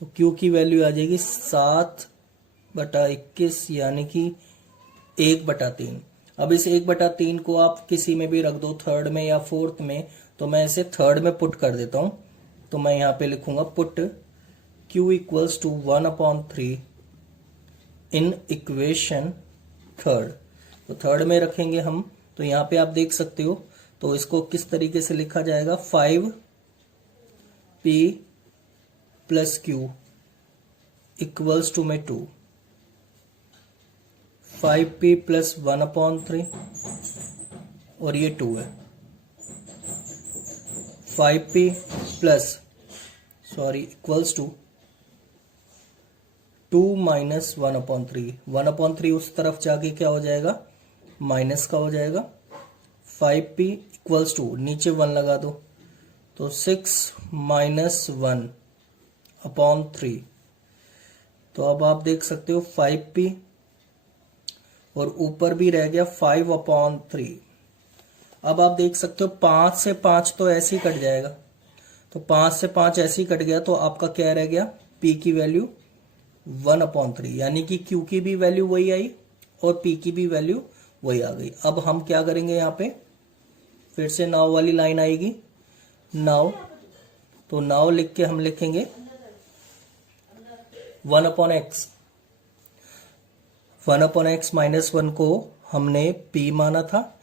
तो Q की वैल्यू आ जाएगी 7/21 यानी कि 1/3। अब इस 1/3 को आप किसी में भी रख दो, थर्ड में या फोर्थ में, तो मैं इसे थर्ड में पुट कर देता हूं। तो मैं यहां पे लिखूंगा put Q equals to 1/3 in equation third. तो थर्ड में रखेंगे हम, तो यहां पे आप देख सकते हो। तो इसको किस तरीके से लिखा जाएगा, 5P plus Q equals to में 2, 5P प्लस 1/3 और ये 2 है। 5P plus equals to 2 minus 1/3। 1/3 उस तरफ जाके क्या हो जाएगा, माइनस का हो जाएगा। 5P इक्वल्स टू, नीचे 1 लगा दो, तो 6 माइनस 1/3। तो अब आप देख सकते हो 5P और ऊपर भी रह गया 5/3। अब आप देख सकते हो 5 से 5 तो ऐसे ही कट जाएगा। तो 5 से 5 ऐसे ही कट गया, तो आपका क्या रह गया, P की वैल्यू 1/3, यानी कि Q की भी वैल्यू वही आई और P की भी वैल्यू वही आ गई। अब हम क्या करेंगे, यहाँ पे फिर से नाउ वाली लाइन आएगी, नाउ। तो नाउ लिख के हम लिखेंगे 1/x। 1/x माइनस 1 को हमने P माना था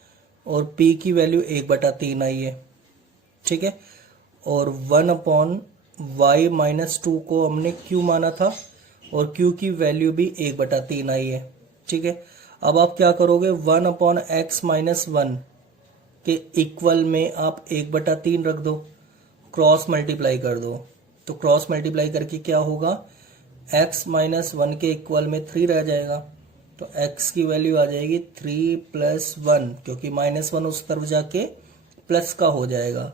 और P की वैल्यू 1/3 आई है, ठीक है। और 1/y माइनस 2 को हमने Q माना था और Q की वैल्यू भी 1/3 आई है, ठीक है। अब आप क्या करोगे, 1/x माइनस 1 के इक्वल में आप 1/3 रख दो, क्रॉस मल्टीप्लाई कर दो। तो क्रॉस मल्टीप्लाई करके क्या होगा, x माइनस 1 के इक्वल में 3 रह जाएगा। तो x की वैल्यू आ जाएगी 3 प्लस 1, क्योंकि -1 उस तरफ जाके प्लस का हो जाएगा।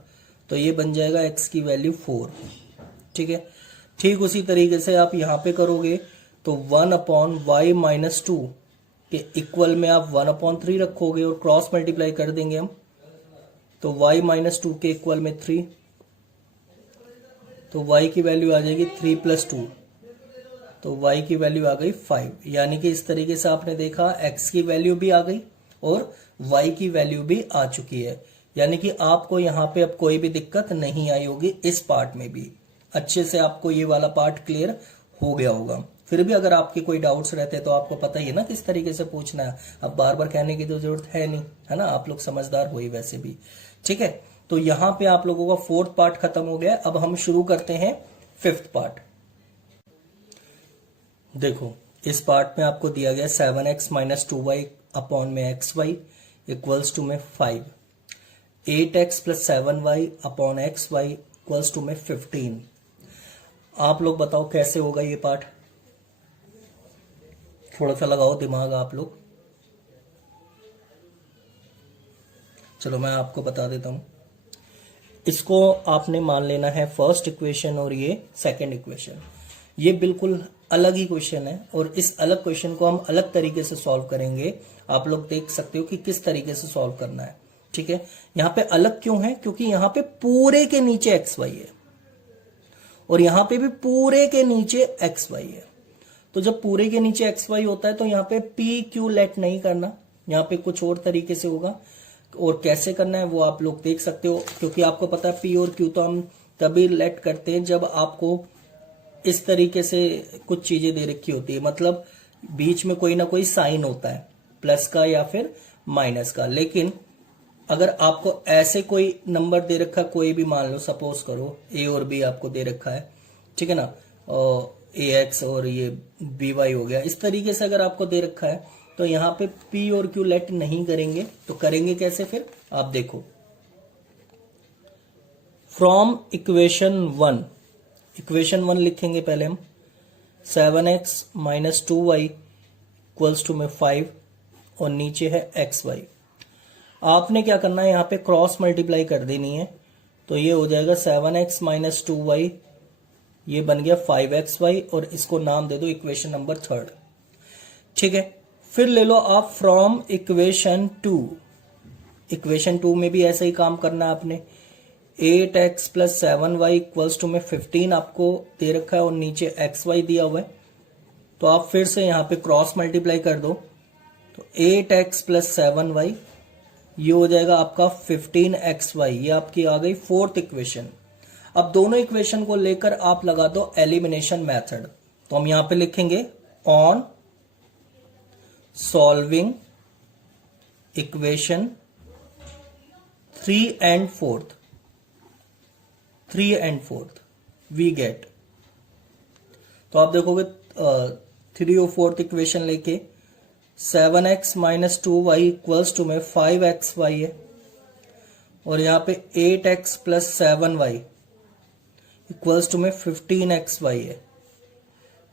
तो ये बन जाएगा x की वैल्यू 4, ठीक है। ठीक उसी तरीके से आप यहाँ पे करोगे, तो 1/y माइनस 2 के इक्वल में आप 1/3 रखोगे और क्रॉस मल्टीप्लाई कर देंगे हम। तो y माइनस 2 के इक्वल में 3, तो y की वैल्यू आ जाएगी 3 प्लस 2, तो y की वैल्यू आ गई 5। यानी कि इस तरीके से आपने देखा x की वैल्यू भी आ गई और y की वैल्यू भी आ चुकी है। यानी कि आपको यहाँ पे अब कोई भी दिक्कत नहीं आई होगी, इस पार्ट में भी अच्छे से आपको ये वाला पार्ट क्लियर हो गया होगा। फिर भी अगर आपके कोई डाउट्स रहते हैं तो आपको पता ही है ना किस तरीके से पूछना है। अब बार बार कहने की तो जरूरत है नहीं, है ना, आप लोग समझदार हो ही वैसे भी, ठीक है। तो यहाँ पे आप लोगों का 4th पार्ट खत्म हो गया। अब हम शुरू करते हैं 5th पार्ट। देखो इस पार्ट में आपको दिया गया 7x माइनस 2y अपॉन में xy इक्वल्स टू में 5, 8x plus 7y upon xy equals to में 15। आप लोग बताओ कैसे होगा ये पार्ट, थोड़ा सा लगाओ दिमाग आप लोग। चलो मैं आपको बता देता हूं। इसको आपने मान लेना है फर्स्ट इक्वेशन और ये सेकंड इक्वेशन। ये बिल्कुल अलग ही क्वेश्चन है और इस अलग क्वेश्चन को हम अलग तरीके से सॉल्व करेंगे। आप लोग देख सकते हो कि किस तरीके से सॉल्व करना है, ठीक है। यहाँ पे अलग क्यों है, क्योंकि यहाँ पे पूरे के नीचे xy है और यहाँ पे भी पूरे के नीचे xy है। तो जब पूरे के नीचे xy होता है तो यहाँ पे p q लेट नहीं करना, यहाँ पे कुछ और तरीके से होगा। और कैसे करना है वो आप लोग देख सकते हो, क्योंकि आपको पता है p और q तो हम तभी लेट करते हैं जब आपको इस तरीके से कुछ चीजें दे रखी होती है, मतलब बीच में कोई ना कोई साइन होता है, प्लस का या फिर माइनस का। लेकिन अगर आपको ऐसे कोई नंबर दे रखा, कोई भी मान लो, सपोज करो a और b आपको दे रखा है, ठीक है ना, और ax और ये by हो गया, इस तरीके से अगर आपको दे रखा है तो यहाँ पे p और q लेट नहीं करेंगे। तो करेंगे कैसे फिर, आप देखो। फ्रॉम इक्वेशन 1 लिखेंगे पहले हम, 7x minus 2y equals to में 5 और नीचे है xy। आपने क्या करना है, यहाँ पे क्रॉस मल्टीप्लाई कर देनी है। तो ये हो जाएगा 7x माइनस 2y, ये बन गया 5xy और इसको नाम दे दो इक्वेशन नंबर 3rd। ठीक है। फिर ले लो आप फ्रॉम इक्वेशन टू में भी ऐसा ही काम करना है आपने। 8x plus 7y equals to में 15 आपको दे रखा है और नीचे xy दिया हुआ है, तो आप फिर से यहां पे क्रॉस मल्टीप्लाई कर दो, तो 8x प्लस 7y ये हो जाएगा आपका 15xy, ये आपकी आ गई फोर्थ इक्वेशन। अब दोनों इक्वेशन को लेकर आप लगा दो एलिमिनेशन मेथड, तो हम यहां पे लिखेंगे on solving equation 3 and 4th we get, तो आप देखोगे 3 और 4th इक्वेशन लेके 7x minus 2y equals to में 5xy है, और यहाँ पे 8x plus 7y equals to में 15xy है।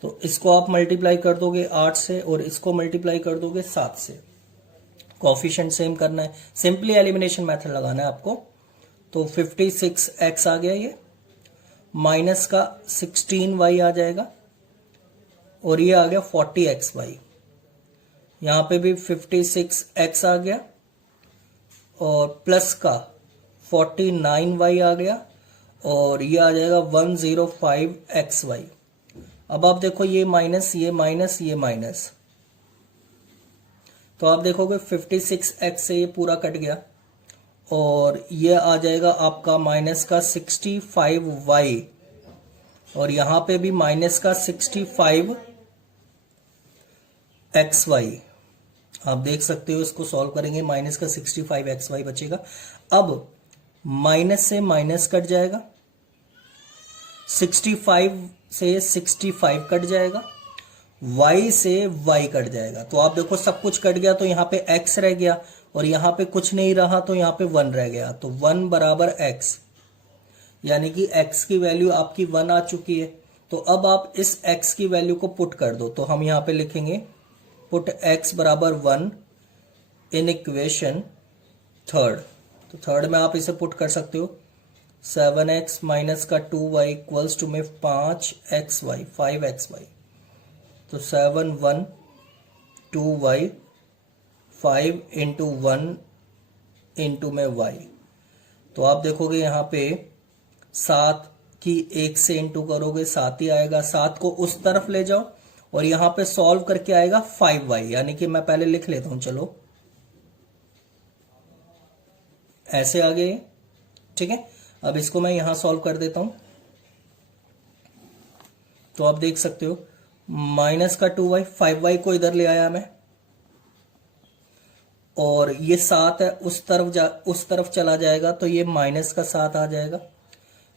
तो इसको आप मल्टीप्लाई कर दोगे 8 से और इसको मल्टीप्लाई कर दोगे 7 से, कोफिशिएंट सेम करना है, सिंपली एलिमिनेशन मेथड लगाना है आपको। तो 56x आ गया, ये माइनस का 16y आ जाएगा और ये आ गया 40xy। यहां पे भी 56x आ गया और प्लस का 49y आ गया और ये आ जाएगा 105xy। अब आप देखो ये माइनस ये माइनस ये माइनस, तो आप देखोगे 56x से ये पूरा कट गया और ये आ जाएगा आपका माइनस का 65y और यहां पे भी माइनस का 65xy। आप देख सकते हो, इसको सॉल्व करेंगे माइनस का 65xy बचेगा। अब माइनस से माइनस कट जाएगा, 65 से 65 कट जाएगा, y से y कट जाएगा। तो आप देखो सब कुछ कट गया, तो यहाँ पे x रह गया और यहाँ पे कुछ नहीं रहा, तो यहाँ पे 1 रह गया। तो 1 बराबर x, यानी कि x की वैल्यू आपकी 1 आ चुकी है। तो अब आप इस x की वैल्यू को पुट कर दो, तो हम यहाँ पे लिखेंगे पुट x बराबर 1 इन इक्वेशन थर्ड। तो थर्ड में आप इसे पुट कर सकते हो, 7x माइनस का 2y इक्वल्स टू में 5xy। तो 7 1 2y 5 इंटू 1 इंटू में y। तो आप देखोगे यहाँ पे 7 की 1 से इंटू करोगे 7 ही आएगा, 7 को उस तरफ ले जाओ और यहाँ पे सॉल्व करके आएगा 5y, यानी कि मैं पहले लिख लेता हूं, चलो ऐसे आ गए, ठीक है। अब इसको मैं यहां सॉल्व कर देता हूं, तो आप देख सकते हो माइनस का 2y, 5y को इधर ले आया मैं और ये 7 है उस तरफ चला जाएगा, तो ये माइनस का 7 आ जाएगा।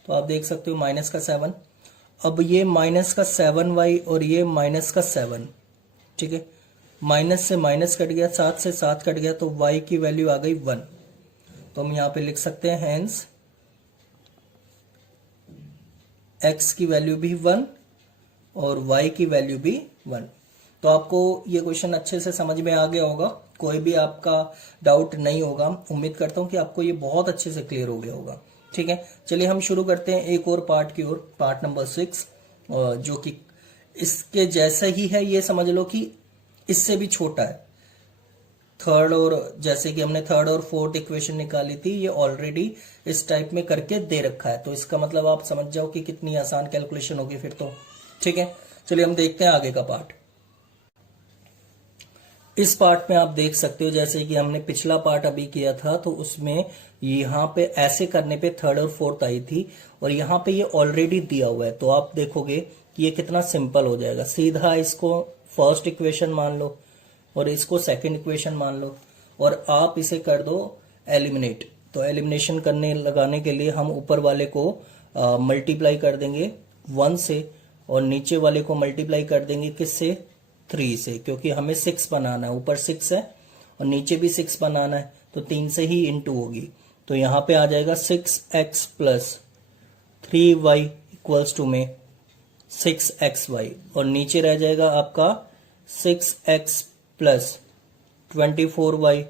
तो आप देख सकते हो माइनस का 7। अब ये माइनस का 7y और ये माइनस का 7, ठीक है। माइनस से माइनस कट गया, 7 से 7 कट गया, तो y की वैल्यू आ गई 1। तो हम यहां पे लिख सकते हैं हेंस x की वैल्यू भी 1 और y की वैल्यू भी 1। तो आपको ये क्वेश्चन अच्छे से समझ में आ गया होगा, कोई भी आपका डाउट नहीं होगा। उम्मीद करता हूं कि आपको ये बहुत अच्छे से क्लियर हो गया होगा, ठीक है। चलिए हम शुरू करते हैं एक और पार्ट की ओर, पार्ट नंबर 6, जो कि इसके जैसा ही है। ये समझ लो कि इससे भी छोटा है। थर्ड और जैसे कि हमने थर्ड और फोर्थ इक्वेशन निकाली थी, ये ऑलरेडी इस टाइप में करके दे रखा है। तो इसका मतलब आप समझ जाओ कि कितनी आसान कैलकुलेशन होगी फिर तो, ठीक है। चलिए हम देखते हैं आगे का पार्ट। इस पार्ट में आप देख सकते हो, जैसे कि हमने पिछला पार्ट अभी किया था, तो उसमें यहाँ पे ऐसे करने पे थर्ड और फोर्थ आई थी और यहाँ पे ये ऑलरेडी दिया हुआ है। तो आप देखोगे कि ये कितना सिंपल हो जाएगा। सीधा इसको फर्स्ट इक्वेशन मान लो और इसको सेकंड इक्वेशन मान लो और आप इसे कर दो एलिमिनेट। तो एलिमिनेशन करने लगाने के लिए हम ऊपर वाले को मल्टीप्लाई कर देंगे 1 से और नीचे वाले को मल्टीप्लाई कर देंगे किससे, 3 से, क्योंकि हमें 6 बनाना है। ऊपर 6 है और नीचे भी 6 बनाना है, तो 3 से ही इंटू होगी। तो यहां पे आ जाएगा 6x plus 3y equals to में 6xy और नीचे रह जाएगा आपका 6x प्लस 24y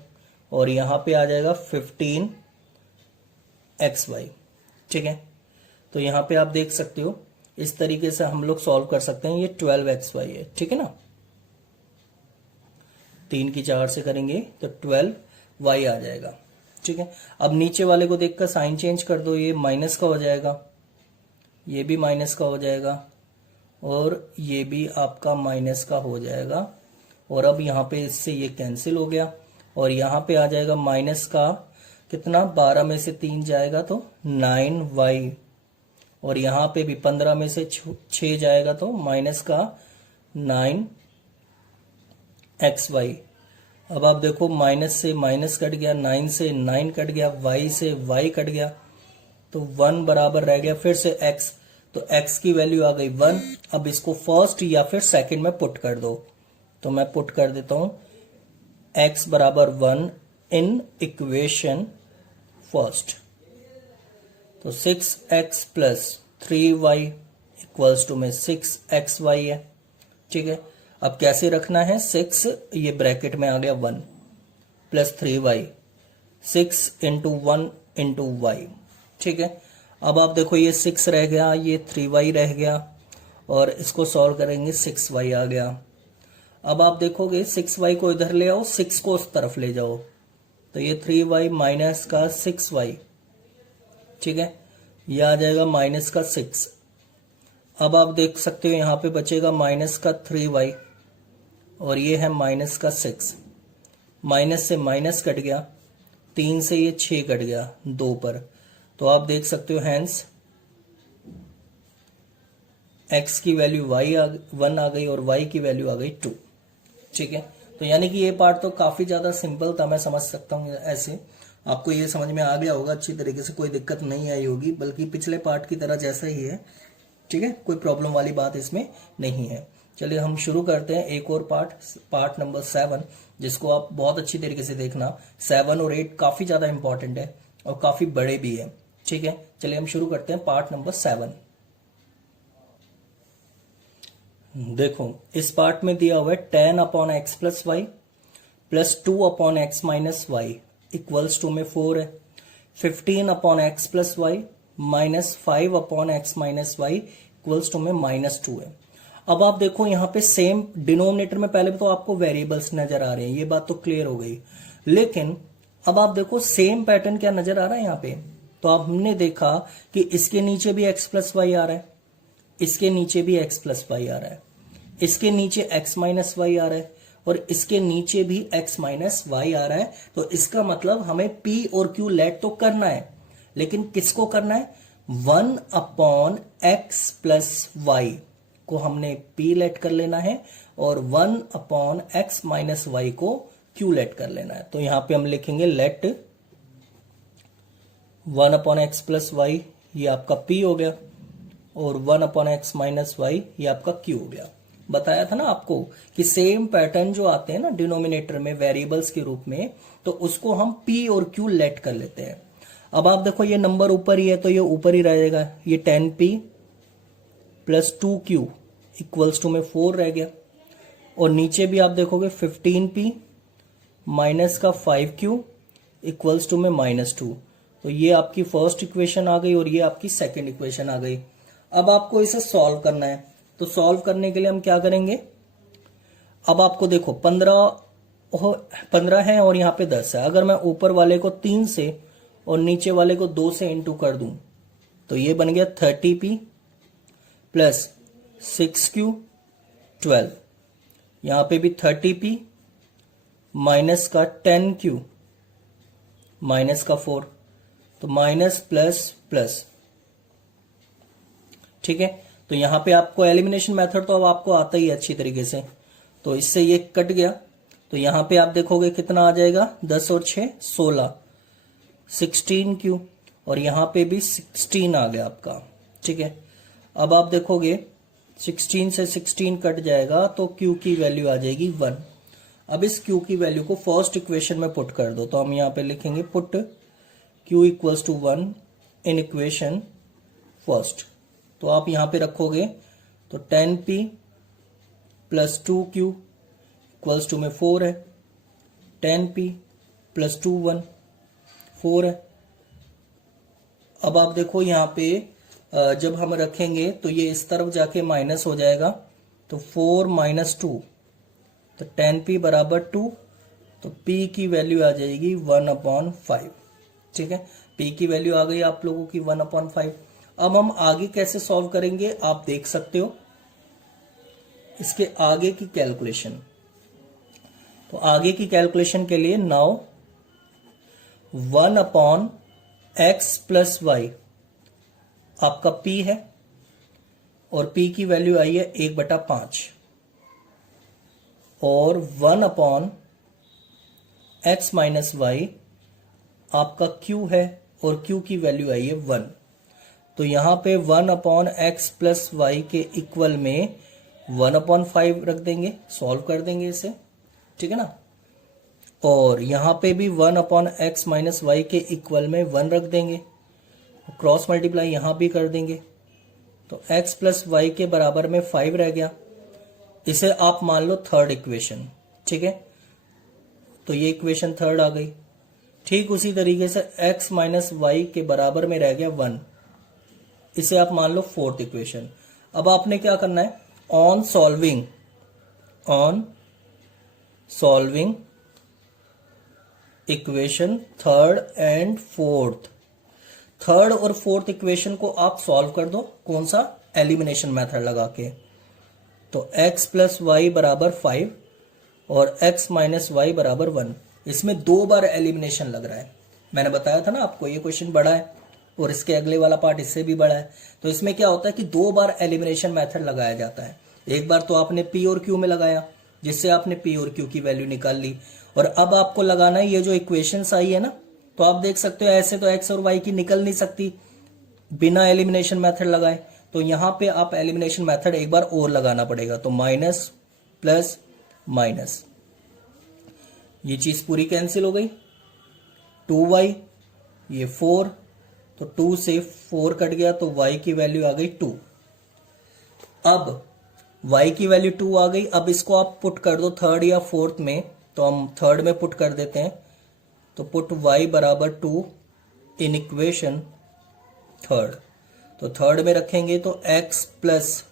और यहां पे आ जाएगा 15xy, ठीक है। तो यहां पे आप देख सकते हो इस तरीके से हम लोग सॉल्व कर सकते हैं। ये 12xy है, ठीक है ना। 3 की 4 से करेंगे तो 12y आ जाएगा। ठीक है, अब नीचे वाले को देखकर साइन चेंज कर दो, ये माइनस का हो जाएगा, ये भी माइनस का हो जाएगा और ये भी आपका माइनस का हो जाएगा। और अब यहाँ पे इससे ये कैंसिल हो गया और यहाँ पे आ जाएगा माइनस का कितना, 12 में से 3 जाएगा तो 9y और यहाँ पे भी 15 में से 6 जाएगा तो माइनस का 9xy। अब आप देखो माइनस से माइनस कट गया, 9 से 9 कट गया, y से y कट गया तो 1 बराबर रह गया फिर से x, तो x की वैल्यू आ गई 1। अब इसको फर्स्ट या फिर सेकंड में पुट कर दो, तो मैं पुट कर देता हूं x बराबर 1 इन इक्वेशन फर्स्ट, तो 6x plus 3y equals to में 6xy है। ठीक है, अब कैसे रखना है, 6 ये ब्रैकेट में आ गया 1 plus 3y, 6 into 1 into Y. ठीक है, अब आप देखो ये 6 रह गया, ये 3y रह गया और इसको सॉल्व करेंगे 6y आ गया। अब आप देखोगे 6y को इधर ले आओ, 6 को उस तरफ ले जाओ, तो ये 3y माइनस का 6y। ठीक है, ये आ जाएगा माइनस का 6। अब आप देख सकते हो यहाँ पे बचेगा माइनस का 3y और ये है माइनस का 6। माइनस से माइनस कट गया, 3 से ये 6 कट गया 2 पर, तो आप देख सकते हो हैंस x की वैल्यू 1 आ गई और y की वैल्यू आ गई 2। ठीक है, तो यानी कि ये पार्ट तो काफी ज्यादा सिंपल था, मैं समझ सकता हूँ ऐसे आपको ये समझ में आ गया होगा अच्छी तरीके से, कोई दिक्कत नहीं आई होगी, बल्कि पिछले पार्ट की तरह जैसा ही है। ठीक है, कोई प्रॉब्लम वाली बात इसमें नहीं है। चलिए हम शुरू करते हैं एक और पार्ट नंबर 7, जिसको आप बहुत अच्छी तरीके से देखना। 7 और 8 काफी ज्यादा इंपॉर्टेंट है और काफी बड़े भी है। ठीक है, चलिए हम शुरू करते हैं पार्ट नंबर 7। देखो इस पार्ट में दिया हुआ है 10 upon x plus y plus 2 upon x minus y equals to में 4 है। 15 upon x plus y minus 5 upon x minus y equals to में -2 है। अब आप देखो यहाँ पे सेम डिनोमिनेटर में पहले तो आपको वेरिएबल्स नजर आ रहे हैं, ये बात तो क्लियर हो गई, लेकिन अब आप देखो सेम पैटर्न क्या नजर आ रहा है यहाँ पे। तो अब हमने देखा कि इसके नीचे भी x प्लस वाई आ रहा है, इसके नीचे भी x प्लस वाई आ रहा है, इसके नीचे x माइनस वाई आ रहा है और इसके नीचे भी x माइनस वाई आ रहा है। तो इसका मतलब हमें p और q लेट तो करना है, लेकिन किसको करना है, 1 अपॉन एक्स प्लस वाई को हमने p लेट कर लेना है और 1 अपॉन एक्स माइनस वाई को q लेट कर लेना है। तो यहां पे हम लिखेंगे let 1 upon x plus y, ये आपका p हो गया, और 1 अपॉन एक्स माइनस वाई ये आपका q हो गया। बताया था ना आपको कि सेम पैटर्न जो आते हैं ना डिनोमिनेटर में वेरिएबल्स के रूप में, तो उसको हम p और q लेट कर लेते हैं। अब आप देखो ये नंबर ऊपर ही है तो ये ऊपर ही रहेगा, ये 10p plus 2q equals to में 4 रह गया, और नीचे भी आप देखोगे 15p माइनस का 5q इक्वल्स टू में -2। तो ये आपकी फर्स्ट इक्वेशन आ गई और ये आपकी सेकंड इक्वेशन आ गई। अब आपको इसे सॉल्व करना है, तो सॉल्व करने के लिए हम क्या करेंगे, अब आपको देखो 15 है और यहाँ पे 10 है। अगर मैं ऊपर वाले को 3 से और नीचे वाले को 2 से इंटू कर दूं तो ये बन गया 30p प्लस 6q 12। यहां पे भी 30p माइनस का 10q माइनस का 4, तो माइनस प्लस प्लस। ठीक है, तो यहां पे आपको एलिमिनेशन मेथड तो अब आपको आता ही है अच्छी तरीके से, तो इससे ये कट गया। तो यहां पे आप देखोगे कितना आ जाएगा, 10 और 6 16, 16q, और यहां पे भी 16 आ गया आपका। ठीक है, अब आप देखोगे 16 से 16 कट जाएगा तो q की वैल्यू आ जाएगी 1। अब इस q की वैल्यू को फर्स्ट इक्वेशन में पुट कर दो, तो हम यहां पे लिखेंगे put q equals to 1 in equation first. तो आप यहां पे रखोगे तो 10p plus 2q equals to में 4 है, 10p प्लस 2 1 4 है। अब आप देखो यहां पे जब हम रखेंगे तो ये इस तरफ जाके माइनस हो जाएगा, तो 4 माइनस 2 तो 10p बराबर 2, तो p की वैल्यू आ जाएगी 1/5। ठीक है, p की वैल्यू आ गई आप लोगों की 1/5। अब हम आगे कैसे सॉल्व करेंगे आप देख सकते हो इसके आगे की कैलकुलेशन। तो आगे की कैलकुलेशन के लिए नाउ 1/x प्लस वाई आपका p है और p की वैल्यू आई है 1/5 और 1/x माइनस वाई आपका q है और q की वैल्यू आई है 1। तो यहां पे 1/x प्लस वाई के इक्वल में 1/5 रख देंगे, सॉल्व कर देंगे इसे। ठीक है ना, और यहां पे भी 1/x माइनस वाई के इक्वल में 1 रख देंगे, क्रॉस मल्टीप्लाई यहां भी कर देंगे। तो x प्लस वाई के बराबर में 5 रह गया। इसे आप मान लो थर्ड इक्वेशन। ठीक है, तो ये इक्वेशन थर्ड आ गई। ठीक उसी तरीके से x माइनस वाई के बराबर में रह गया 1, इसे आप मान लो फोर्थ इक्वेशन। अब आपने क्या करना है, on solving equation third and fourth, third और फोर्थ इक्वेशन को आप सॉल्व कर दो। कौन सा, एलिमिनेशन मेथड लगा के। तो x प्लस वाई बराबर 5 और x माइनस वाई बराबर 1। इसमें 2 बार एलिमिनेशन लग रहा है। मैंने बताया था ना आपको ये क्वेश्चन बड़ा है और इसके अगले वाला पार्ट इससे भी बड़ा है। तो इसमें क्या होता है कि 2 बार एलिमिनेशन मेथड लगाया जाता है। एक बार तो आपने p और q में लगाया जिससे आपने p और q की वैल्यू निकाल ली, और अब आपको लगाना है ये जो इक्वेशंस आई है ना, तो आप देख सकते हो ऐसे तो x और y की निकल नहीं सकती बिना एलिमिनेशन मेथड लगाए। तो यहां पे आप एलिमिनेशन मेथड एक बार और लगाना पड़ेगा। तो माइनस प्लस माइनस, ये चीज पूरी कैंसिल हो गई। 2y, ये 4, तो 2 से 4 कट गया तो y की वैल्यू आ गई 2। अब y की वैल्यू 2 आ गई। अब इसको आप पुट कर दो थर्ड या फोर्थ में, तो हम थर्ड में पुट कर देते हैं। तो पुट y बराबर 2 इन इक्वेशन थर्ड। तो थर्ड में रखेंगे तो x प्लस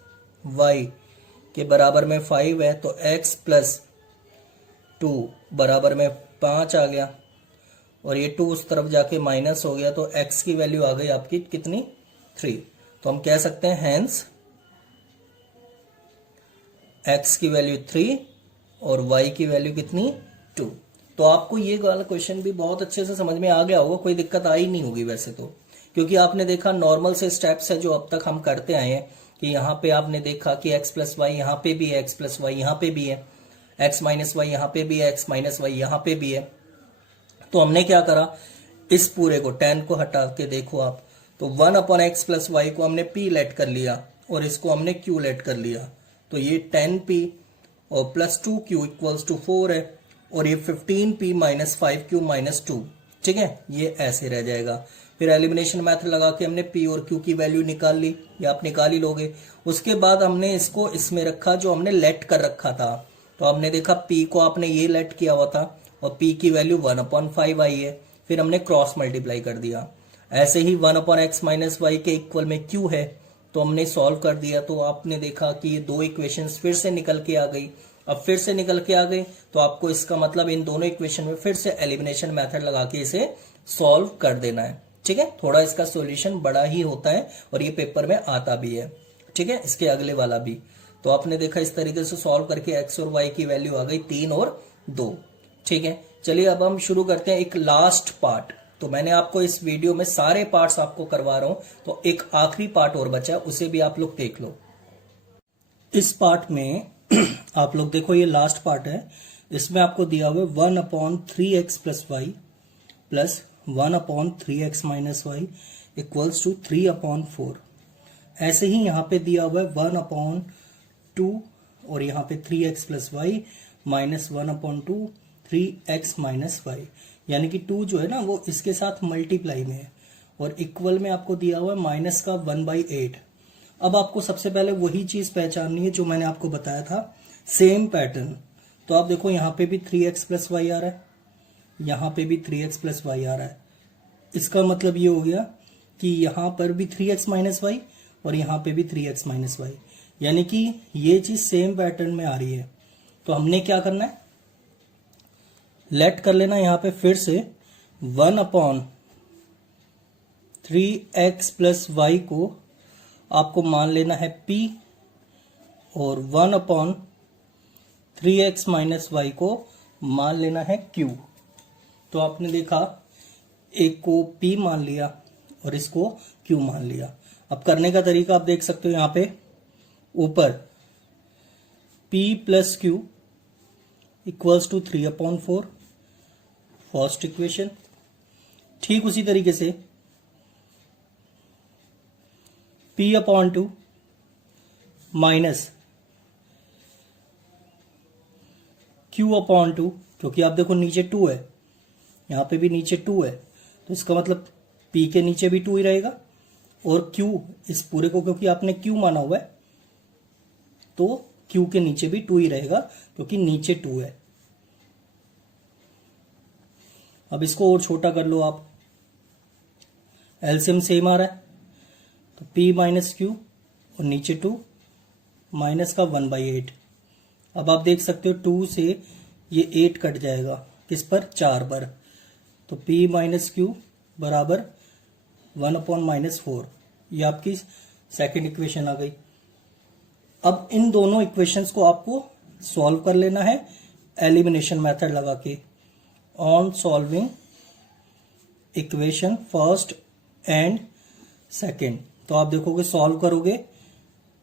वाई के बराबर में 5 है, तो x प्लस 2 बराबर में 5 आ गया, और ये 2 उस तरफ जाके माइनस हो गया। तो x की वैल्यू आ गई आपकी कितनी, 3। तो हम कह सकते हैं हैंस x की वैल्यू 3 और y की वैल्यू कितनी, 2। तो आपको ये वाला क्वेश्चन भी बहुत अच्छे से समझ में आ गया होगा, कोई दिक्कत आई नहीं होगी वैसे तो, क्योंकि आपने देखा नॉर्मल से स्टेप्स है जो अब तक हम करते आए हैं कि यहाँ पे आपने देखा कि x प्लस वाई यहाँ पे भी है, x प्लस वाई यहाँ पे भी है, x माइनस वाई यहाँ पे भी है, x माइनस वाई यहाँ पे भी है। तो हमने क्या करा, इस पूरे को 10 को हटा के देखो आप, तो 1/x प्लस वाई को हमने p लेट कर लिया और इसको हमने q लेट कर लिया। तो ये 10p और प्लस 2q इक्वल्स टू 4 है, और ये 15p माइनस 5q माइनस 2। ठीक है, ये ऐसे रह जाएगा। फिर एलिमिनेशन मेथड लगा के हमने p और q की वैल्यू निकाल ली, या आप निकाल ही लोगे। उसके बाद हमने इसको इसमें रखा जो हमने लेट कर रखा था। तो हमने देखा p को आपने ये लेट किया हुआ था और p की वैल्यू 1/5 आई है। फिर हमने क्रॉस मल्टीप्लाई कर दिया। ऐसे ही 1/x माइनस वाई के इक्वल में q है, तो हमने सॉल्व कर दिया। तो आपने देखा कि ये 2 इक्वेशंस फिर से निकल के आ गई। अब फिर से निकल के आ गई तो आपको इसका मतलब इन दोनों इक्वेशन में फिर से एलिमिनेशन मेथड लगा के इसे सॉल्व कर देना है। ठीक है, थोड़ा इसका सॉल्यूशन बड़ा ही होता है और ये पेपर में आता भी है। ठीक है, इसके अगले वाला भी। तो आपने देखा इस तरीके से सॉल्व करके x और y की वैल्यू आ गई 3 और 2। ठीक है, चलिए अब हम शुरू करते हैं एक लास्ट पार्ट। तो मैंने आपको इस वीडियो में सारे पार्ट्स आपको करवा रहा हूं, तो एक आखिरी पार्ट और बचा है, उसे भी आप लोग देख लो। इस पार्ट में आप लोग देखो, ये लास्ट पार्ट है। इसमें आपको दिया हुआ 1/3x plus y plus 1/3x minus y equals to 3/4। ऐसे ही यहाँ पे दिया हुआ है 1/2 और यहाँ पे 3x plus y minus 1/2 3x minus y, यानी कि 2 जो है ना वो इसके साथ मल्टीप्लाई में है, और इक्वल में आपको दिया हुआ है माइनस का 1/8। अब आपको सबसे पहले वही चीज पहचाननी है जो मैंने आपको बताया था, सेम पैटर्न। तो आप देखो यहाँ पे भी 3x प्लस वाई आ रहा है, यहाँ पे भी 3x प्लस वाई आ रहा है। इसका मतलब ये हो गया कि यहाँ पर भी 3x माइनस वाई और यहाँ पे भी 3x माइनस वाई, यानी कि ये चीज सेम पैटर्न में आ रही है। तो हमने क्या करना है, लेट कर लेना यहां पे फिर से 1/3x प्लस वाई को आपको मान लेना है p और 1/3x माइनस वाई को मान लेना है q। तो आपने देखा एक को p मान लिया और इसको q मान लिया। अब करने का तरीका आप देख सकते हो यहां पे ऊपर p plus q equals to 3/4 first equation. ठीक उसी तरीके से p/2 माइनस q/2, क्योंकि आप देखो नीचे 2 है, यहां पे भी नीचे 2 है, तो इसका मतलब p के नीचे भी 2 ही रहेगा और q इस पूरे को क्योंकि आपने q माना हुआ है तो q के नीचे भी 2 ही रहेगा क्योंकि नीचे 2 है। अब इसको और छोटा कर लो आप, एलसीएम सेम आ रहा है तो p माइनस क्यू और नीचे 2 माइनस का 1/8। अब आप देख सकते हो 2 से ये 8 कट जाएगा, किस पर, 4 पर, तो p माइनस क्यू बराबर 1/-4। ये आपकी सेकंड इक्वेशन आ गई। अब इन दोनों इक्वेशंस को आपको सॉल्व कर लेना है एलिमिनेशन मेथड लगा के। On solving equation first and second, तो आप देखोगे सॉल्व करोगे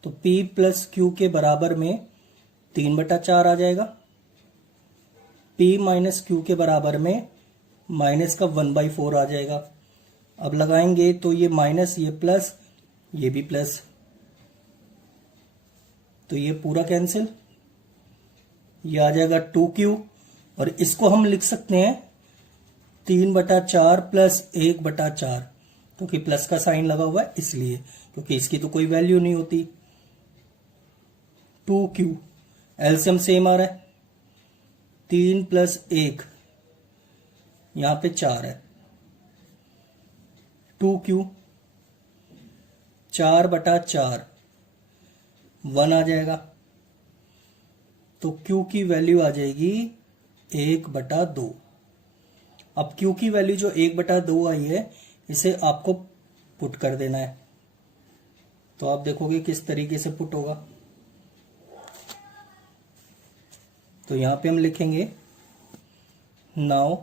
तो p प्लस क्यू के बराबर में 3/4 आ जाएगा, p माइनस क्यू के बराबर में माइनस का 1/4 आ जाएगा। अब लगाएंगे तो ये माइनस, ये प्लस, ये भी प्लस, तो ये पूरा कैंसिल, ये आ जाएगा 2q और इसको हम लिख सकते हैं 3/4 प्लस 1/4, क्योंकि प्लस का साइन लगा हुआ है इसलिए, क्योंकि इसकी तो कोई वैल्यू नहीं होती। 2q एलसीएम सेम आ रहा है, 3 प्लस 1 यहां पे 4 है, 2q 4/4 1 आ जाएगा, तो q की वैल्यू आ जाएगी 1/2। अब q की वैल्यू जो 1/2 आई है इसे आपको पुट कर देना है, तो आप देखोगे किस तरीके से पुट होगा। तो यहां पे हम लिखेंगे now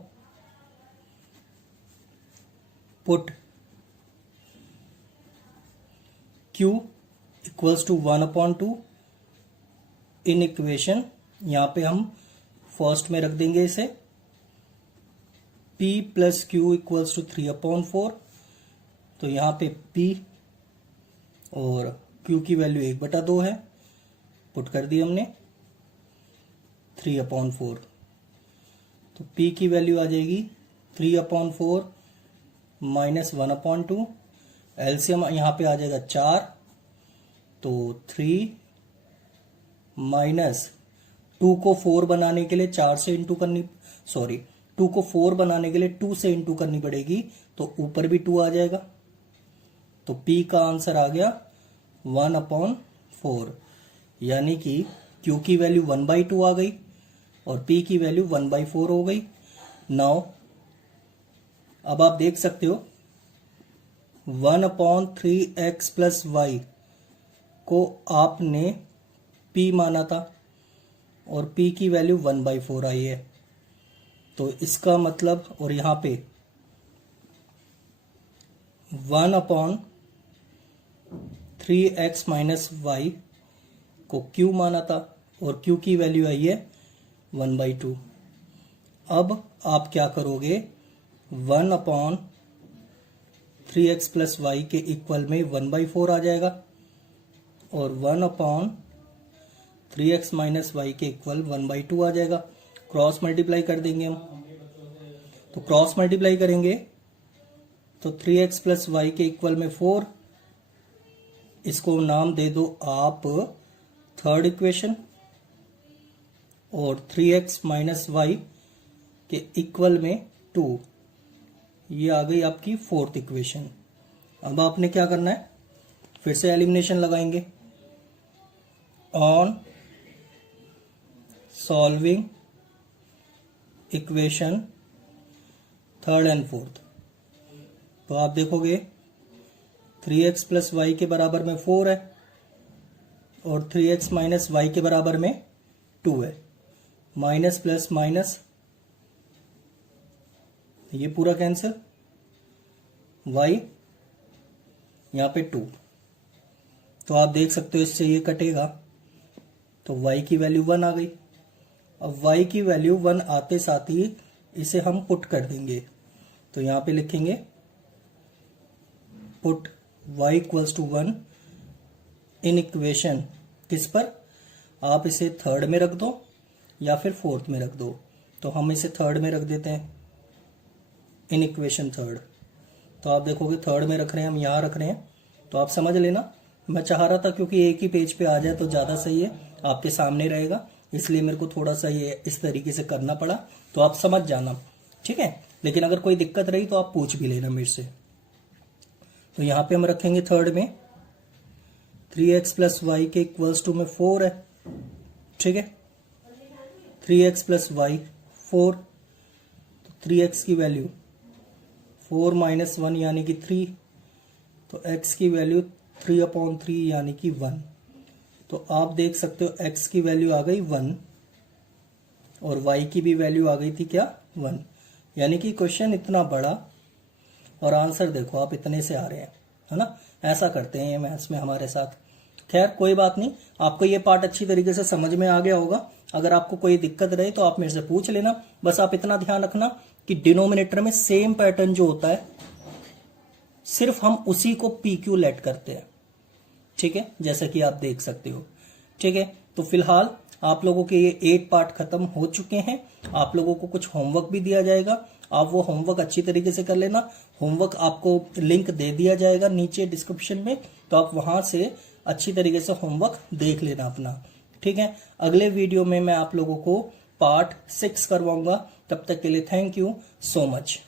put q equals to 1/2 in equation, यहां पे हम फर्स्ट में रख देंगे इसे p plus q equals to 3/4, तो यहां पे p और q की वैल्यू 1/2 है, पुट कर दी हमने 3/4, तो p की वैल्यू आ जाएगी 3/4 माइनस 1/2, एलसीएम यहां पे आ जाएगा 4, तो 3 माइनस 2 को 4 बनाने के लिए 4 से इंटू करनी, 2 को 4 बनाने के लिए 2 से इंटू करनी पड़ेगी, तो ऊपर भी 2 आ जाएगा, तो p का आंसर आ गया 1/4, यानी कि q की वैल्यू 1/2 आ गई और p की वैल्यू 1/4 हो गई। नाउ अब आप देख सकते हो 1/3x प्लस वाई को आपने p माना था और p की वैल्यू 1/4 आई है, तो इसका मतलब, और यहां पे 1/3x माइनस वाई को q माना था और q की वैल्यू आई है 1/2। अब आप क्या करोगे, 1/3x प्लस वाई के इक्वल में 1/4 आ जाएगा और 1/3x माइनस वाई के इक्वल 1/2 आ जाएगा। क्रॉस मल्टीप्लाई कर देंगे हम, तो क्रॉस मल्टीप्लाई करेंगे तो 3x प्लस वाई के इक्वल में 4, इसको नाम दे दो आप थर्ड इक्वेशन, और 3x माइनस वाई के इक्वल में 2, ये आ गई आपकी फोर्थ इक्वेशन। अब आपने क्या करना है, फिर से एलिमिनेशन लगाएंगे। On solving equation third and fourth. तो आप देखोगे 3x प्लस वाई के बराबर में 4 है और 3x माइनस वाई के बराबर में 2 है। माइनस प्लस माइनस ये पूरा कैंसिल, y यहां पे 2। तो आप देख सकते हो इससे ये कटेगा तो y की वैल्यू 1 आ गई। अब y की वैल्यू 1 आते साथ ही इसे हम पुट कर देंगे। तो यहां पे लिखेंगे put y equals to 1 in equation किस पर, आप इसे थर्ड में रख दो या फिर फोर्थ में रख दो। तो हम इसे थर्ड में रख देते हैं, इन इक्वेशन थर्ड। तो आप देखोगे थर्ड में रख रहे हैं, हम यहां रख रहे हैं। तो आप समझ लेना, मैं चाह रहा था क्योंकि एक ही पेज पे आ जाए तो ज्यादा सही है, आपके सामने रहेगा, इसलिए मेरे को थोड़ा सा ये इस तरीके से करना पड़ा। तो आप समझ जाना, ठीक है। लेकिन अगर कोई दिक्कत रही तो आप पूछ भी लेना मेरे से। तो यहां पे हम रखेंगे थर्ड में 3x प्लस वाई के इक्वल्स टू में 4 है, ठीक है। 3x प्लस वाई 4, तो 3x की वैल्यू 4 माइनस 1 यानी कि 3, तो x की वैल्यू 3/3 यानी कि 1। तो आप देख सकते हो x की वैल्यू आ गई 1 और y की भी वैल्यू आ गई थी क्या, 1। यानी कि क्वेश्चन इतना बड़ा और आंसर देखो आप इतने से आ रहे हैं, है ना। ऐसा करते हैं मैथ्स में हमारे साथ। खैर कोई बात नहीं, आपको ये पार्ट अच्छी तरीके से समझ में आ गया होगा। अगर आपको कोई दिक्कत रहे तो आप मेरे से पूछ लेना। बस आप इतना ध्यान रखना कि डिनोमिनेटर में सेम पैटर्न जो होता है सिर्फ हम उसी को PQ लेट करते हैं, ठीक है, जैसा कि आप देख सकते हो, ठीक है। तो फिलहाल आप लोगों के ये 8 पार्ट खत्म हो चुके हैं। आप लोगों को कुछ होमवर्क भी दिया जाएगा, आप वो होमवर्क अच्छी तरीके से कर लेना। होमवर्क आपको लिंक दे दिया जाएगा नीचे डिस्क्रिप्शन में, तो आप वहां से अच्छी तरीके से होमवर्क देख लेना अपना, ठीक है। अगले वीडियो में मैं आप लोगों को पार्ट 6 करवाऊंगा। तब तक के लिए थैंक यू सो मच।